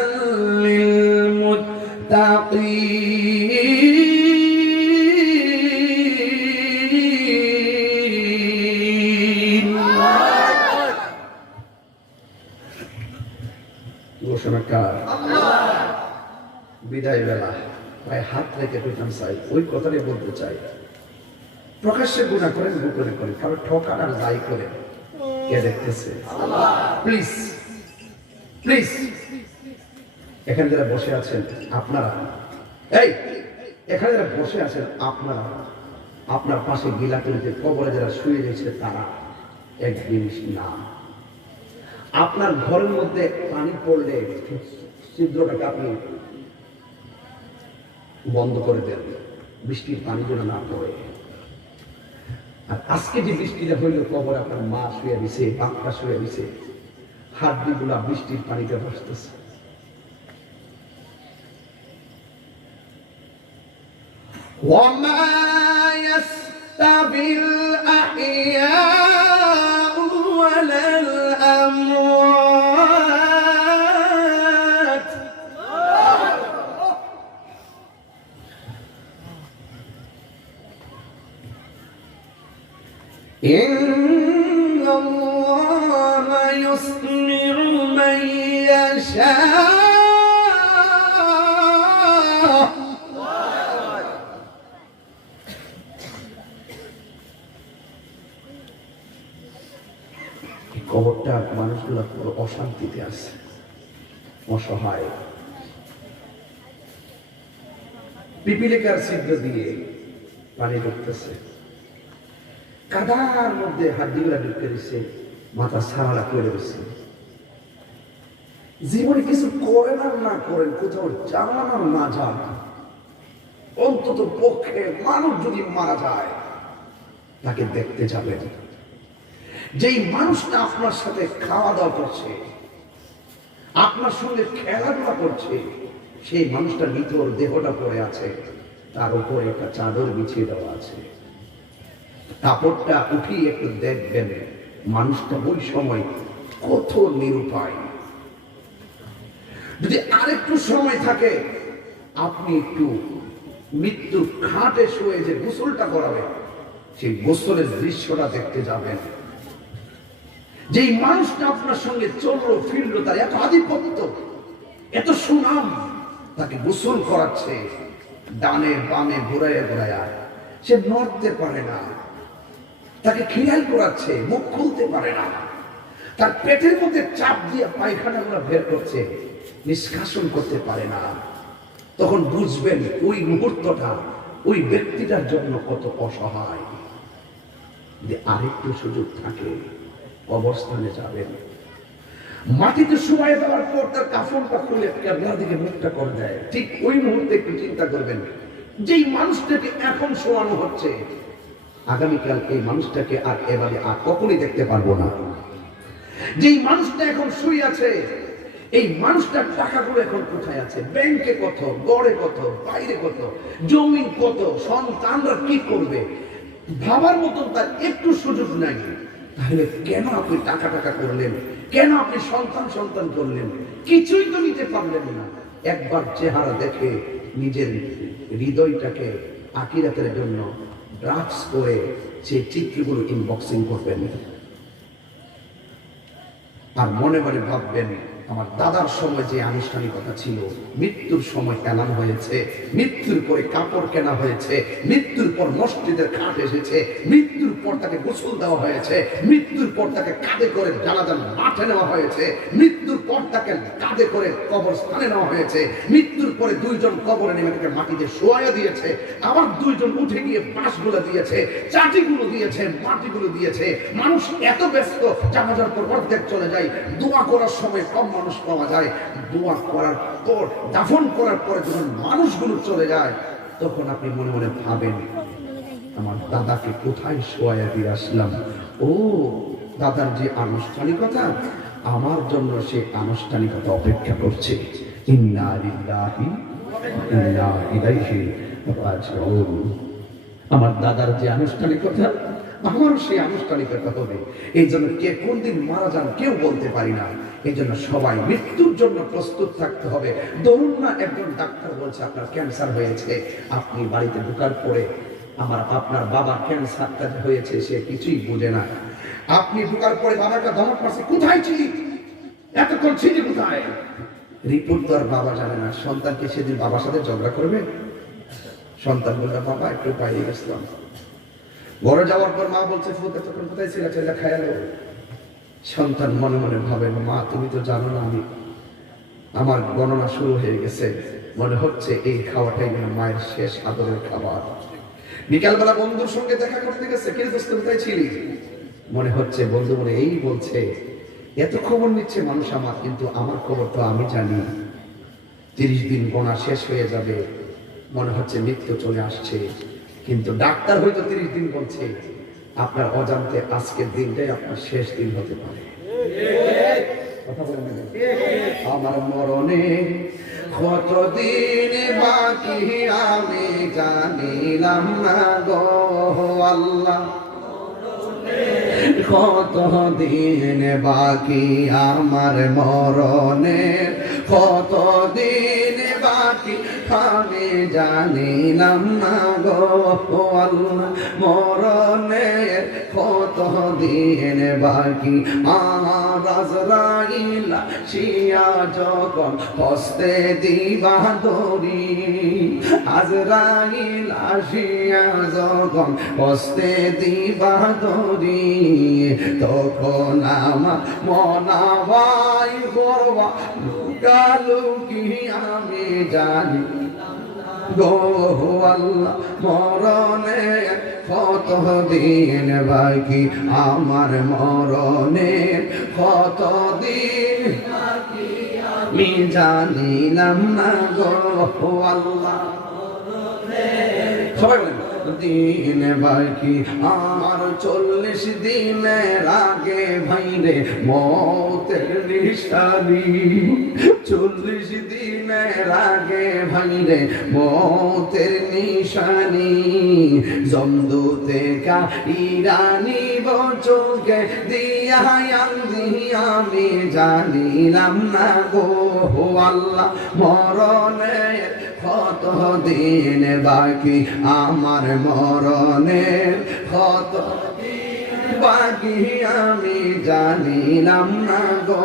للمتقين। ঘোষণাকার বিদায় বেলা ভাই হাত রেখে পেতাম চাই, ওই কথাটাই বলতে চাই। প্রকাশ্যে গুনাহ করেন, গোপনে করেন, কারো ঠকান আর যাই করে, কে দেখতেছে? প্লিজ প্লিজ, এখানে যারা বসে আছেন আপনারা, এই এখানে যারা বসে আছেন আপনারা, আপনার পাশে গিলাতলিতে কবরে যারা শুয়ে রয়েছে তারা এক জিনিস না। আপনার ঘরের মধ্যে পানি পড়লে ছিদ্রটাকে আপনি বন্ধ করে দেন, বৃষ্টির পানি যেন না পড়ে। আর আজকে যে বৃষ্টিটা হইল, কবরে আপনার মা শুয়ে দিছে, বাপটা শুয়ে দিছে, হাড্ডি গুলা বৃষ্টির পানিতে ভাসতেছে। وما يستوي الأحياء ولا الأموات إن الله يسمع من يشاء কবরটা মানুষগুলো পুরো অশান্তিতে আছে, অসহায়। পিপিলিকার ছিদ্র দিয়ে পানি ঢুকতেছে, কাদার মধ্যে হাড্ডিগুলা ঢুকে দিচ্ছে, মাথা সারা করে দিচ্ছে। জীবনে কিছু করেন আর না করেন, কোথাও যান আর না যান, অন্তত পক্ষে মানুষ যদি মারা যায় তাকে দেখতে যাবেন। যেই মানুষটা আপনার সাথে খাওয়া দাওয়া করছে, আপনার সঙ্গে খেলাধুলা করছে, সেই মানুষটা ভিতর দেহটা পড়ে আছে, তার উপরে একটা চাদর বিছিয়ে দেওয়া আছে। কাপড়টা উঠিয়ে একটু দেখবেন, মানুষটা ওই সময় কত নিরুপায়। যদি আরেকটু সময় থাকে, আপনি একটু মৃত্যুর খাটে শুয়ে যে গোসলটা করাবেন, সেই গোসলের দৃশ্যটা দেখতে যাবেন। যেই মানুষটা আপনার সঙ্গে চললো ফিরলো, তার এত আধিপত্য, এত সুনাম, তাকে গোসল করাচ্ছে ডানে বামে ঘুরাইয়া ঘুরাইয়া, সে নড়তে পারে না। তাকে খেয়াল করাচ্ছে, মুখ খুলতে পারে না। তার পেটের মধ্যে চাপ দিয়ে পায়খানাগুলো বের করছে, নিষ্কাশন করতে পারে না। তখন বুঝবেন ওই মুহূর্তটা ওই ব্যক্তিটার জন্য কত অসহায়। যে আরেকটু সুযোগ থাকে, কবরস্থানে যাবেন, মাটিতে শুয়ে দেওয়ার পর তার কাফনটা খুলে ক্যামেরা দিকে মুখটা করে দেয়, ঠিক ওই মুহূর্তে একটু চিন্তা করবেন, যেই মানুষটাকে এখন শোয়ানো হচ্ছে, আগামীকাল এই মানুষটাকে আর এভাবে আর কখনই দেখতে পারবো না। যেই মানুষটা এখন শুয়ে আছে, এই মানুষটার টাকাগুলো এখন কোথায় আছে? ব্যাংকে কত, গড়ে কত, বাইরে কত, জমি কত, সন্তানরা কি করবে, ভাবার মতন তার একটু সুযোগ নাই। তাহলে কেন আপনি টাকা টাকা করলেন? কেন আপনি সন্তান সন্তান করলেন? কিছুই তো নিতে পারলেন না। একবার চেহারা দেখে নিজের হৃদয়টাকে আখিরাতের জন্য ড্রাগস করে সেই চিত্রগুলো ইনবক্সিং করবেন, আর মনে মনে ভাববেন, আমার দাদার সময় যে আনুষ্ঠানিকতা ছিল, মৃত্যুর সময় এলান হয়েছে, মৃত্যুর পরে কাপড় কেনা হয়েছে, মৃত্যুর পর মসজিদের খাট এসেছে, মৃত্যুর পর তাকে গোসল দেওয়া হয়েছে, মৃত্যুর পর তাকে কাঁধে করে জানাজার মাঠে নেওয়া হয়েছে, মৃত্যুর পর তাকে কাঁধে করে কবরস্থানে নেওয়া হয়েছে, মৃত্যুর পরে দুইজন কবরে নেমে তাকে মাটিতে শোয়া দিয়েছে, আবার দুইজন উঠে গিয়ে বাঁশগুলো দিয়েছে, চাটিগুলো দিয়েছে, মাটিগুলো দিয়েছে। মানুষ এত ব্যস্ত, জানাজার পর অর্ধেক চলে যায়, দোয়া করার সময় কম মানুষ পাওয়া যায়। দোয়া করার পর, দাফন করার পরে যখন মানুষগুলো চলে যায়, তখন আপনি মনে মনে ভাবেন, আমার দাদাকে কোথায় শোয়া দিয়ে আসলাম। ও দাদার যে আনুষ্ঠানিকতা, আমার জন্য সে আনুষ্ঠানিকতা অপেক্ষা করছে। ইন্না লিল্লাহি ওয়া ইন্না ইলাইহি রাজিউন। আমার দাদার যে আনুষ্ঠানিকতা, আমারও সেই আনুষ্ঠানিকতা হবে। এই জন্য কে কোন দিন মারা যান কেউ বলতে পারি না। এই জন্য সবাই মৃত্যুর জন্য প্রস্তুত থাকতে হবে। ধরুন না একজন ডাক্তার বলছে আপনার ক্যান্সার হয়েছে, আপনি বাড়িতে ঢোকার পরে আপনার বাবা ক্যান্সারটা হয়েছে, সে কিছুই বোঝে না। আপনি ঢোকার পরে বাবাকে ধমক মারছে, কোথায় ছিলি এতক্ষণ, ছিলি কোথায়? রিপোর্ট তো আর বাবা জানে না। সন্তানকে সেদিন বাবার সাথে ঝগড়া করবে? সন্তান বলবে, বাবা একটু বাইরে গেছিলাম। ঘরে যাওয়ার পর মা বলছে, ফুলকে তখন কোথায় ছিল, ছেলে খায়ালো। সন্তান মনে মনে ভাবেন, মা তুমি তো জানো না আমি, আমার গণনা শুরু হয়ে গেছে, মনে হচ্ছে এই খাওয়াটাই যেন মায়ের শেষ আদরের খাবার। বিকালবেলা বন্ধুর সঙ্গে দেখা করতে গেছে, কে দোস্ত কোথায় ছিলি? মনে হচ্ছে বন্ধু মনে এই বলছে, এত খবর নিচ্ছে মানুষ আমার, কিন্তু আমার খবর তো আমি জানি। 30 দিন গোনা শেষ হয়ে যাবে, মনে হচ্ছে মৃত্যু চলে আসছে, কিন্তু ডাক্তার হয়তো 30 দিন বলছে। আপনার অজান্তে আজকের দিনটাই আপনার শেষ দিন হতে পারে। কথা বলেন, আমার মরণে কতদিন বাকি আমি জানিলাম না গো আল্লাহ, কতদিন বাকি আমার মরণে, কতদিন বাকি আমি জানিলাম না গো আল্লাহ, মরণে কতদিন বাকি। আর আজরাইল শিয়া যখন হস্তে দিবা দড়ি, আজরাইল শিয়া যখন হস্তে দিবা দড়ি, তখন আমার মনাবাই করবা লুকালুকি আমি জানি গো আল্লাহ, মরণে কতদিন বাকি আমার মরণে, কতদিন আমি জানিলাম না গো আল্লাহ। সবাই বলেন দিন বাকি আর 40 দিনের আগে ভাইরে মৌতের নিশানি 40 দিনের আগে ভাইরে মৌতের নিশানি জমদূতে কা ইরানি বচোকে দিয়া আমি জানিলাম না গো আল্লাহ মরণের কত দিন বাকি আমার মরণের কত বাকি আমি জানিলাম না গো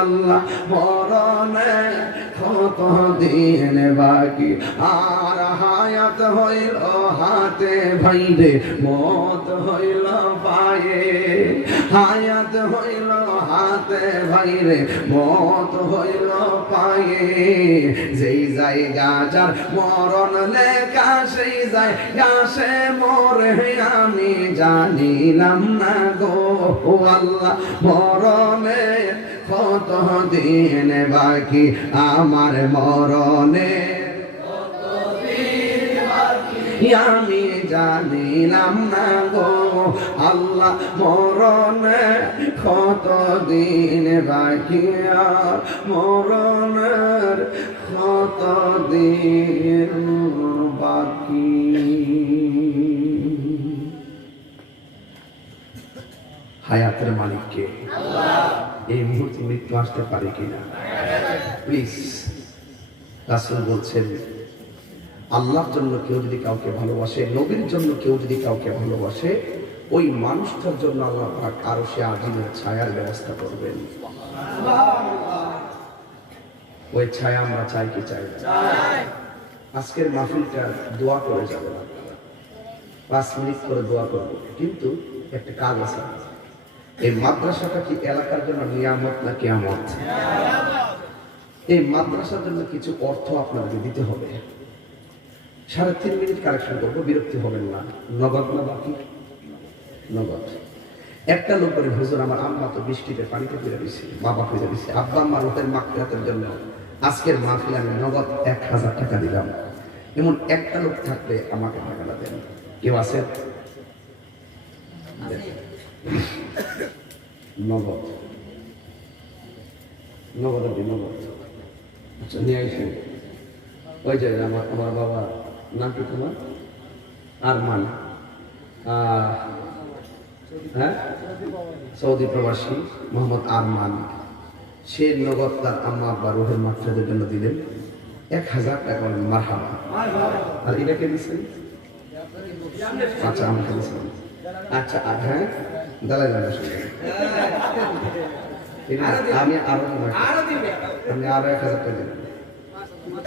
আল্লাহ মরণের কত দিন বাকি আর হায়াত হইল হাতে ভাইরে মত হইল পায়ে হায়াত হইল হাতে ভাইরে মত হইল পায়ে যেই জায়গা যার মরণ লেখা সেই জায়গা সে মরে আমি জানিলাম না গো আল্লাহ মরণে কত দিন বাকি আমার মরণে আমি জানিলাম না গো আল্লাহ মরণে কত দিন বাকি আর মরণের কত দিন বাকি হায়াতের মালিককে এই মুহূর্তে মৃত্যু আসতে পারে কিনা প্লিজ রাসূল বলছেন আল্লাহর জন্য কেউ যদি কাউকে ভালোবাসে নবীর জন্য কেউ যদি কাউকে ভালোবাসে ওই মানুষটার জন্য আল্লাহ পাক আরশে আজিমের ছায়ার ব্যবস্থা করবেন ওই ছায়া আমরা চাই কি চাই না আজকের মাহফিলটা দোয়া করে যাবে 5 মিনিট করে দোয়া করব কিন্তু একটা কাজ আছে এই মাদ্রাসাটা কি এলাকার জন্য নিয়ামত না কিয়ামত এই মাদ্রাসার জন্য কিছু অর্থ আপনাকে দিতে হবে 3.5 মিনিট কালেকশন করবো বিরক্তি হবেন না নগদ না বাকি নগদ একটা লোক বলে হুজুর আমার আম্মা তো বৃষ্টিতে পানিতে ফিরে দিচ্ছে বাবা ফিরে দিচ্ছে আব্বা আম্মা রোহের মাগফিরাতের জন্য আজকের মাহফিলে আমি নগদ 1000 টাকা দিলাম এমন একটা লোক থাকলে আমাকে টাকাটা দেন কেউ আছে নগদ নগদ নগদ আচ্ছা নিয়ে আসেন ওই যে আমার বাবা নাম কি তোমার আরমান হ্যাঁ সৌদি প্রবাসী মোহাম্মদ আরমান সে নগদ তার আম্মা আব্বা রুহের মাগফিরাতের জন্য দিলেন 1000 টাকা মারহাবা আর এটাকে দিচ্ছেন আচ্ছা আমাকে দিচ্ছেন আচ্ছা হ্যাঁ দালাই দালাই আমি আরো আমি আরো 1000 টাকা দিলাম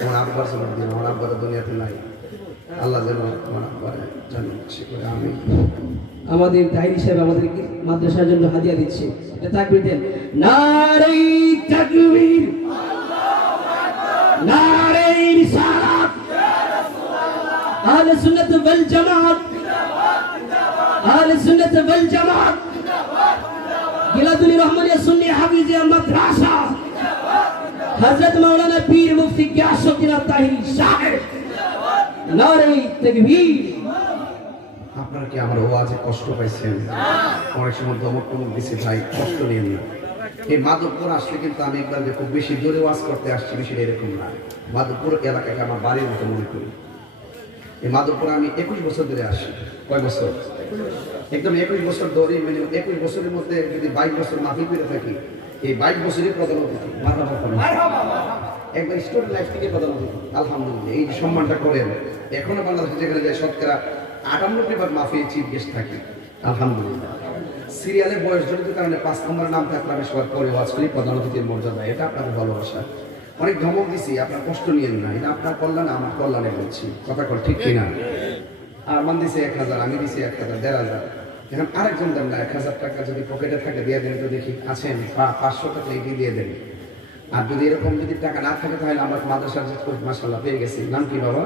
আমার আব্বার জন্য দিন আমার আব্বার দুনিয়াতে নাই আল্লাহ যেন আমার আব্বার জান্নাত করে আমি আমাদের তাহির সাহেব আমাদের মাদ্রাসার জন্য হাদিয়া দিচ্ছে এটা তাকবীর দেন নারে তাকবীর নারে রিসালাত আহলে সুন্নাত ওয়াল জামাত আহলে সুন্নাত ওয়াল জামাত গিলাদুল রহমানিয়া সুন্নি হাফিজিয়া মাদ্রাসা হযরত মাওলানা পীর মুফতি গিয়াসউদ্দিন তাহিরি সাহেব নারে তাকবীর আপনারা কি আমার ওয়াজে কষ্ট পাইছেন অনেক সময় দমক টমক দিছে ভাই কষ্ট নিয়েন না এই মাধবপুর আসলে কিন্তু আমি একবার যে খুব বেশি জোরে ওয়াজ করতে আসছি বেশি এরকম না মাধবপুর এলাকাকে আমার বাড়ির মতো মনে করি এই মাধবপুরে আমি 21 বছর ধরে আসি কয় বছর একদম 21 বছর ধরে মানে 21 বছরের মধ্যে যদি 22 বছর মাফি করে থাকি এই 22 বছরের প্রধান অতিথি একবার স্টুডেন্ট লাইফ থেকে প্রধান অতিথি আলহামদুলিল্লাহ এই সম্মানটা করেন এখনো বাংলাদেশে যেখানে যায় শতকরা 98 মাফি চিফ গেস্ট থাকি আলহামদুলিল্লাহ সিরিয়ালের বয়স জনিত কারণে 5 নম্বর নাম থাকলে আমি সবার পরে ওয়াজ করি প্রধান অতিথির মর্যাদা এটা আপনাদের ভালোবাসা অনেক ধমক দিছি আপনার কষ্ট নিয়েন না এটা আপনার কল্যাণ আমার কল্যাণে বলছি কথা কল ঠিক কিনা আর মান দিছে 1000 আমি দিছি 1000 1500 এখন আরেকজন দেন না 1000 টাকা যদি পকেটে থাকে দিয়ে দেন তো দেখি আছেন 500 টাকা এগিয়ে দিয়ে দেন আর যদি এরকম যদি টাকা না থাকে তাহলে আমরা মাদ্রাসার যে মাশাআল্লাহ পেয়ে গেছি নাম কি বাবা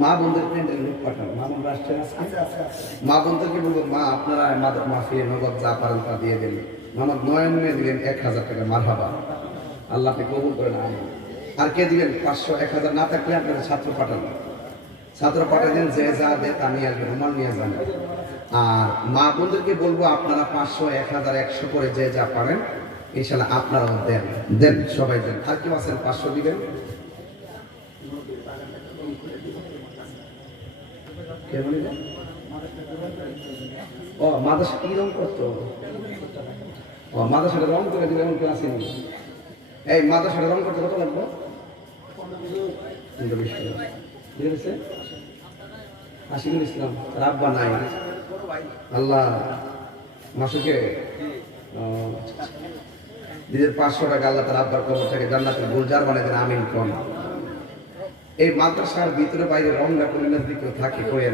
মা বোনদের প্যান্ডেল লোক পাঠানো মা বোন রাষ্ট্রের মা বোনদেরকে বলবো মা আপনারা মাদক মাফিয়ে নগদ যা পারেন তা দিয়ে দেন মোহাম্মদ নয়ন মেয়ে দিলেন 1000 টাকা মারহাবা আল্লাহকে কবুল করেন আমি আর কে দিবেন 500 1000 না থাকলে আপনাদের ছাত্র পাঠানো ছাত্র পাঠাতেন যে যা দেয় তা নিয়ে আসবেন, রুমাল নিয়ে যান। আর মা বোনদেরকে বলবো আপনারা 500, 1000, 100 করে যে যা পারেন ইনশাল্লাহ আপনারাও দেন, দেন সবাই দেন। আর কেউ আছেন 500 দিবেন? কে বলিলেন? ও মাদ্রাসা কি রং করতো? ও মাদ্রাসাটা রং করে দিলে এমন কেউ আসেনি? এই মাদ্রাসাটা রং করতে কত লাগবে? 15-20 টাকা। ঠিক আছে? আশিকুল ইসলাম রাব্বা নাই, আল্লাহ মাসুকে নিজের 500 টাকা আল্লাহ তার আব্বার কবর থেকে জান্নাতের গুলজার বানিয়ে দেন, আমিন কোন। এই মাদ্রাসার ভিতরে বাইরে রং না করে থাকে করে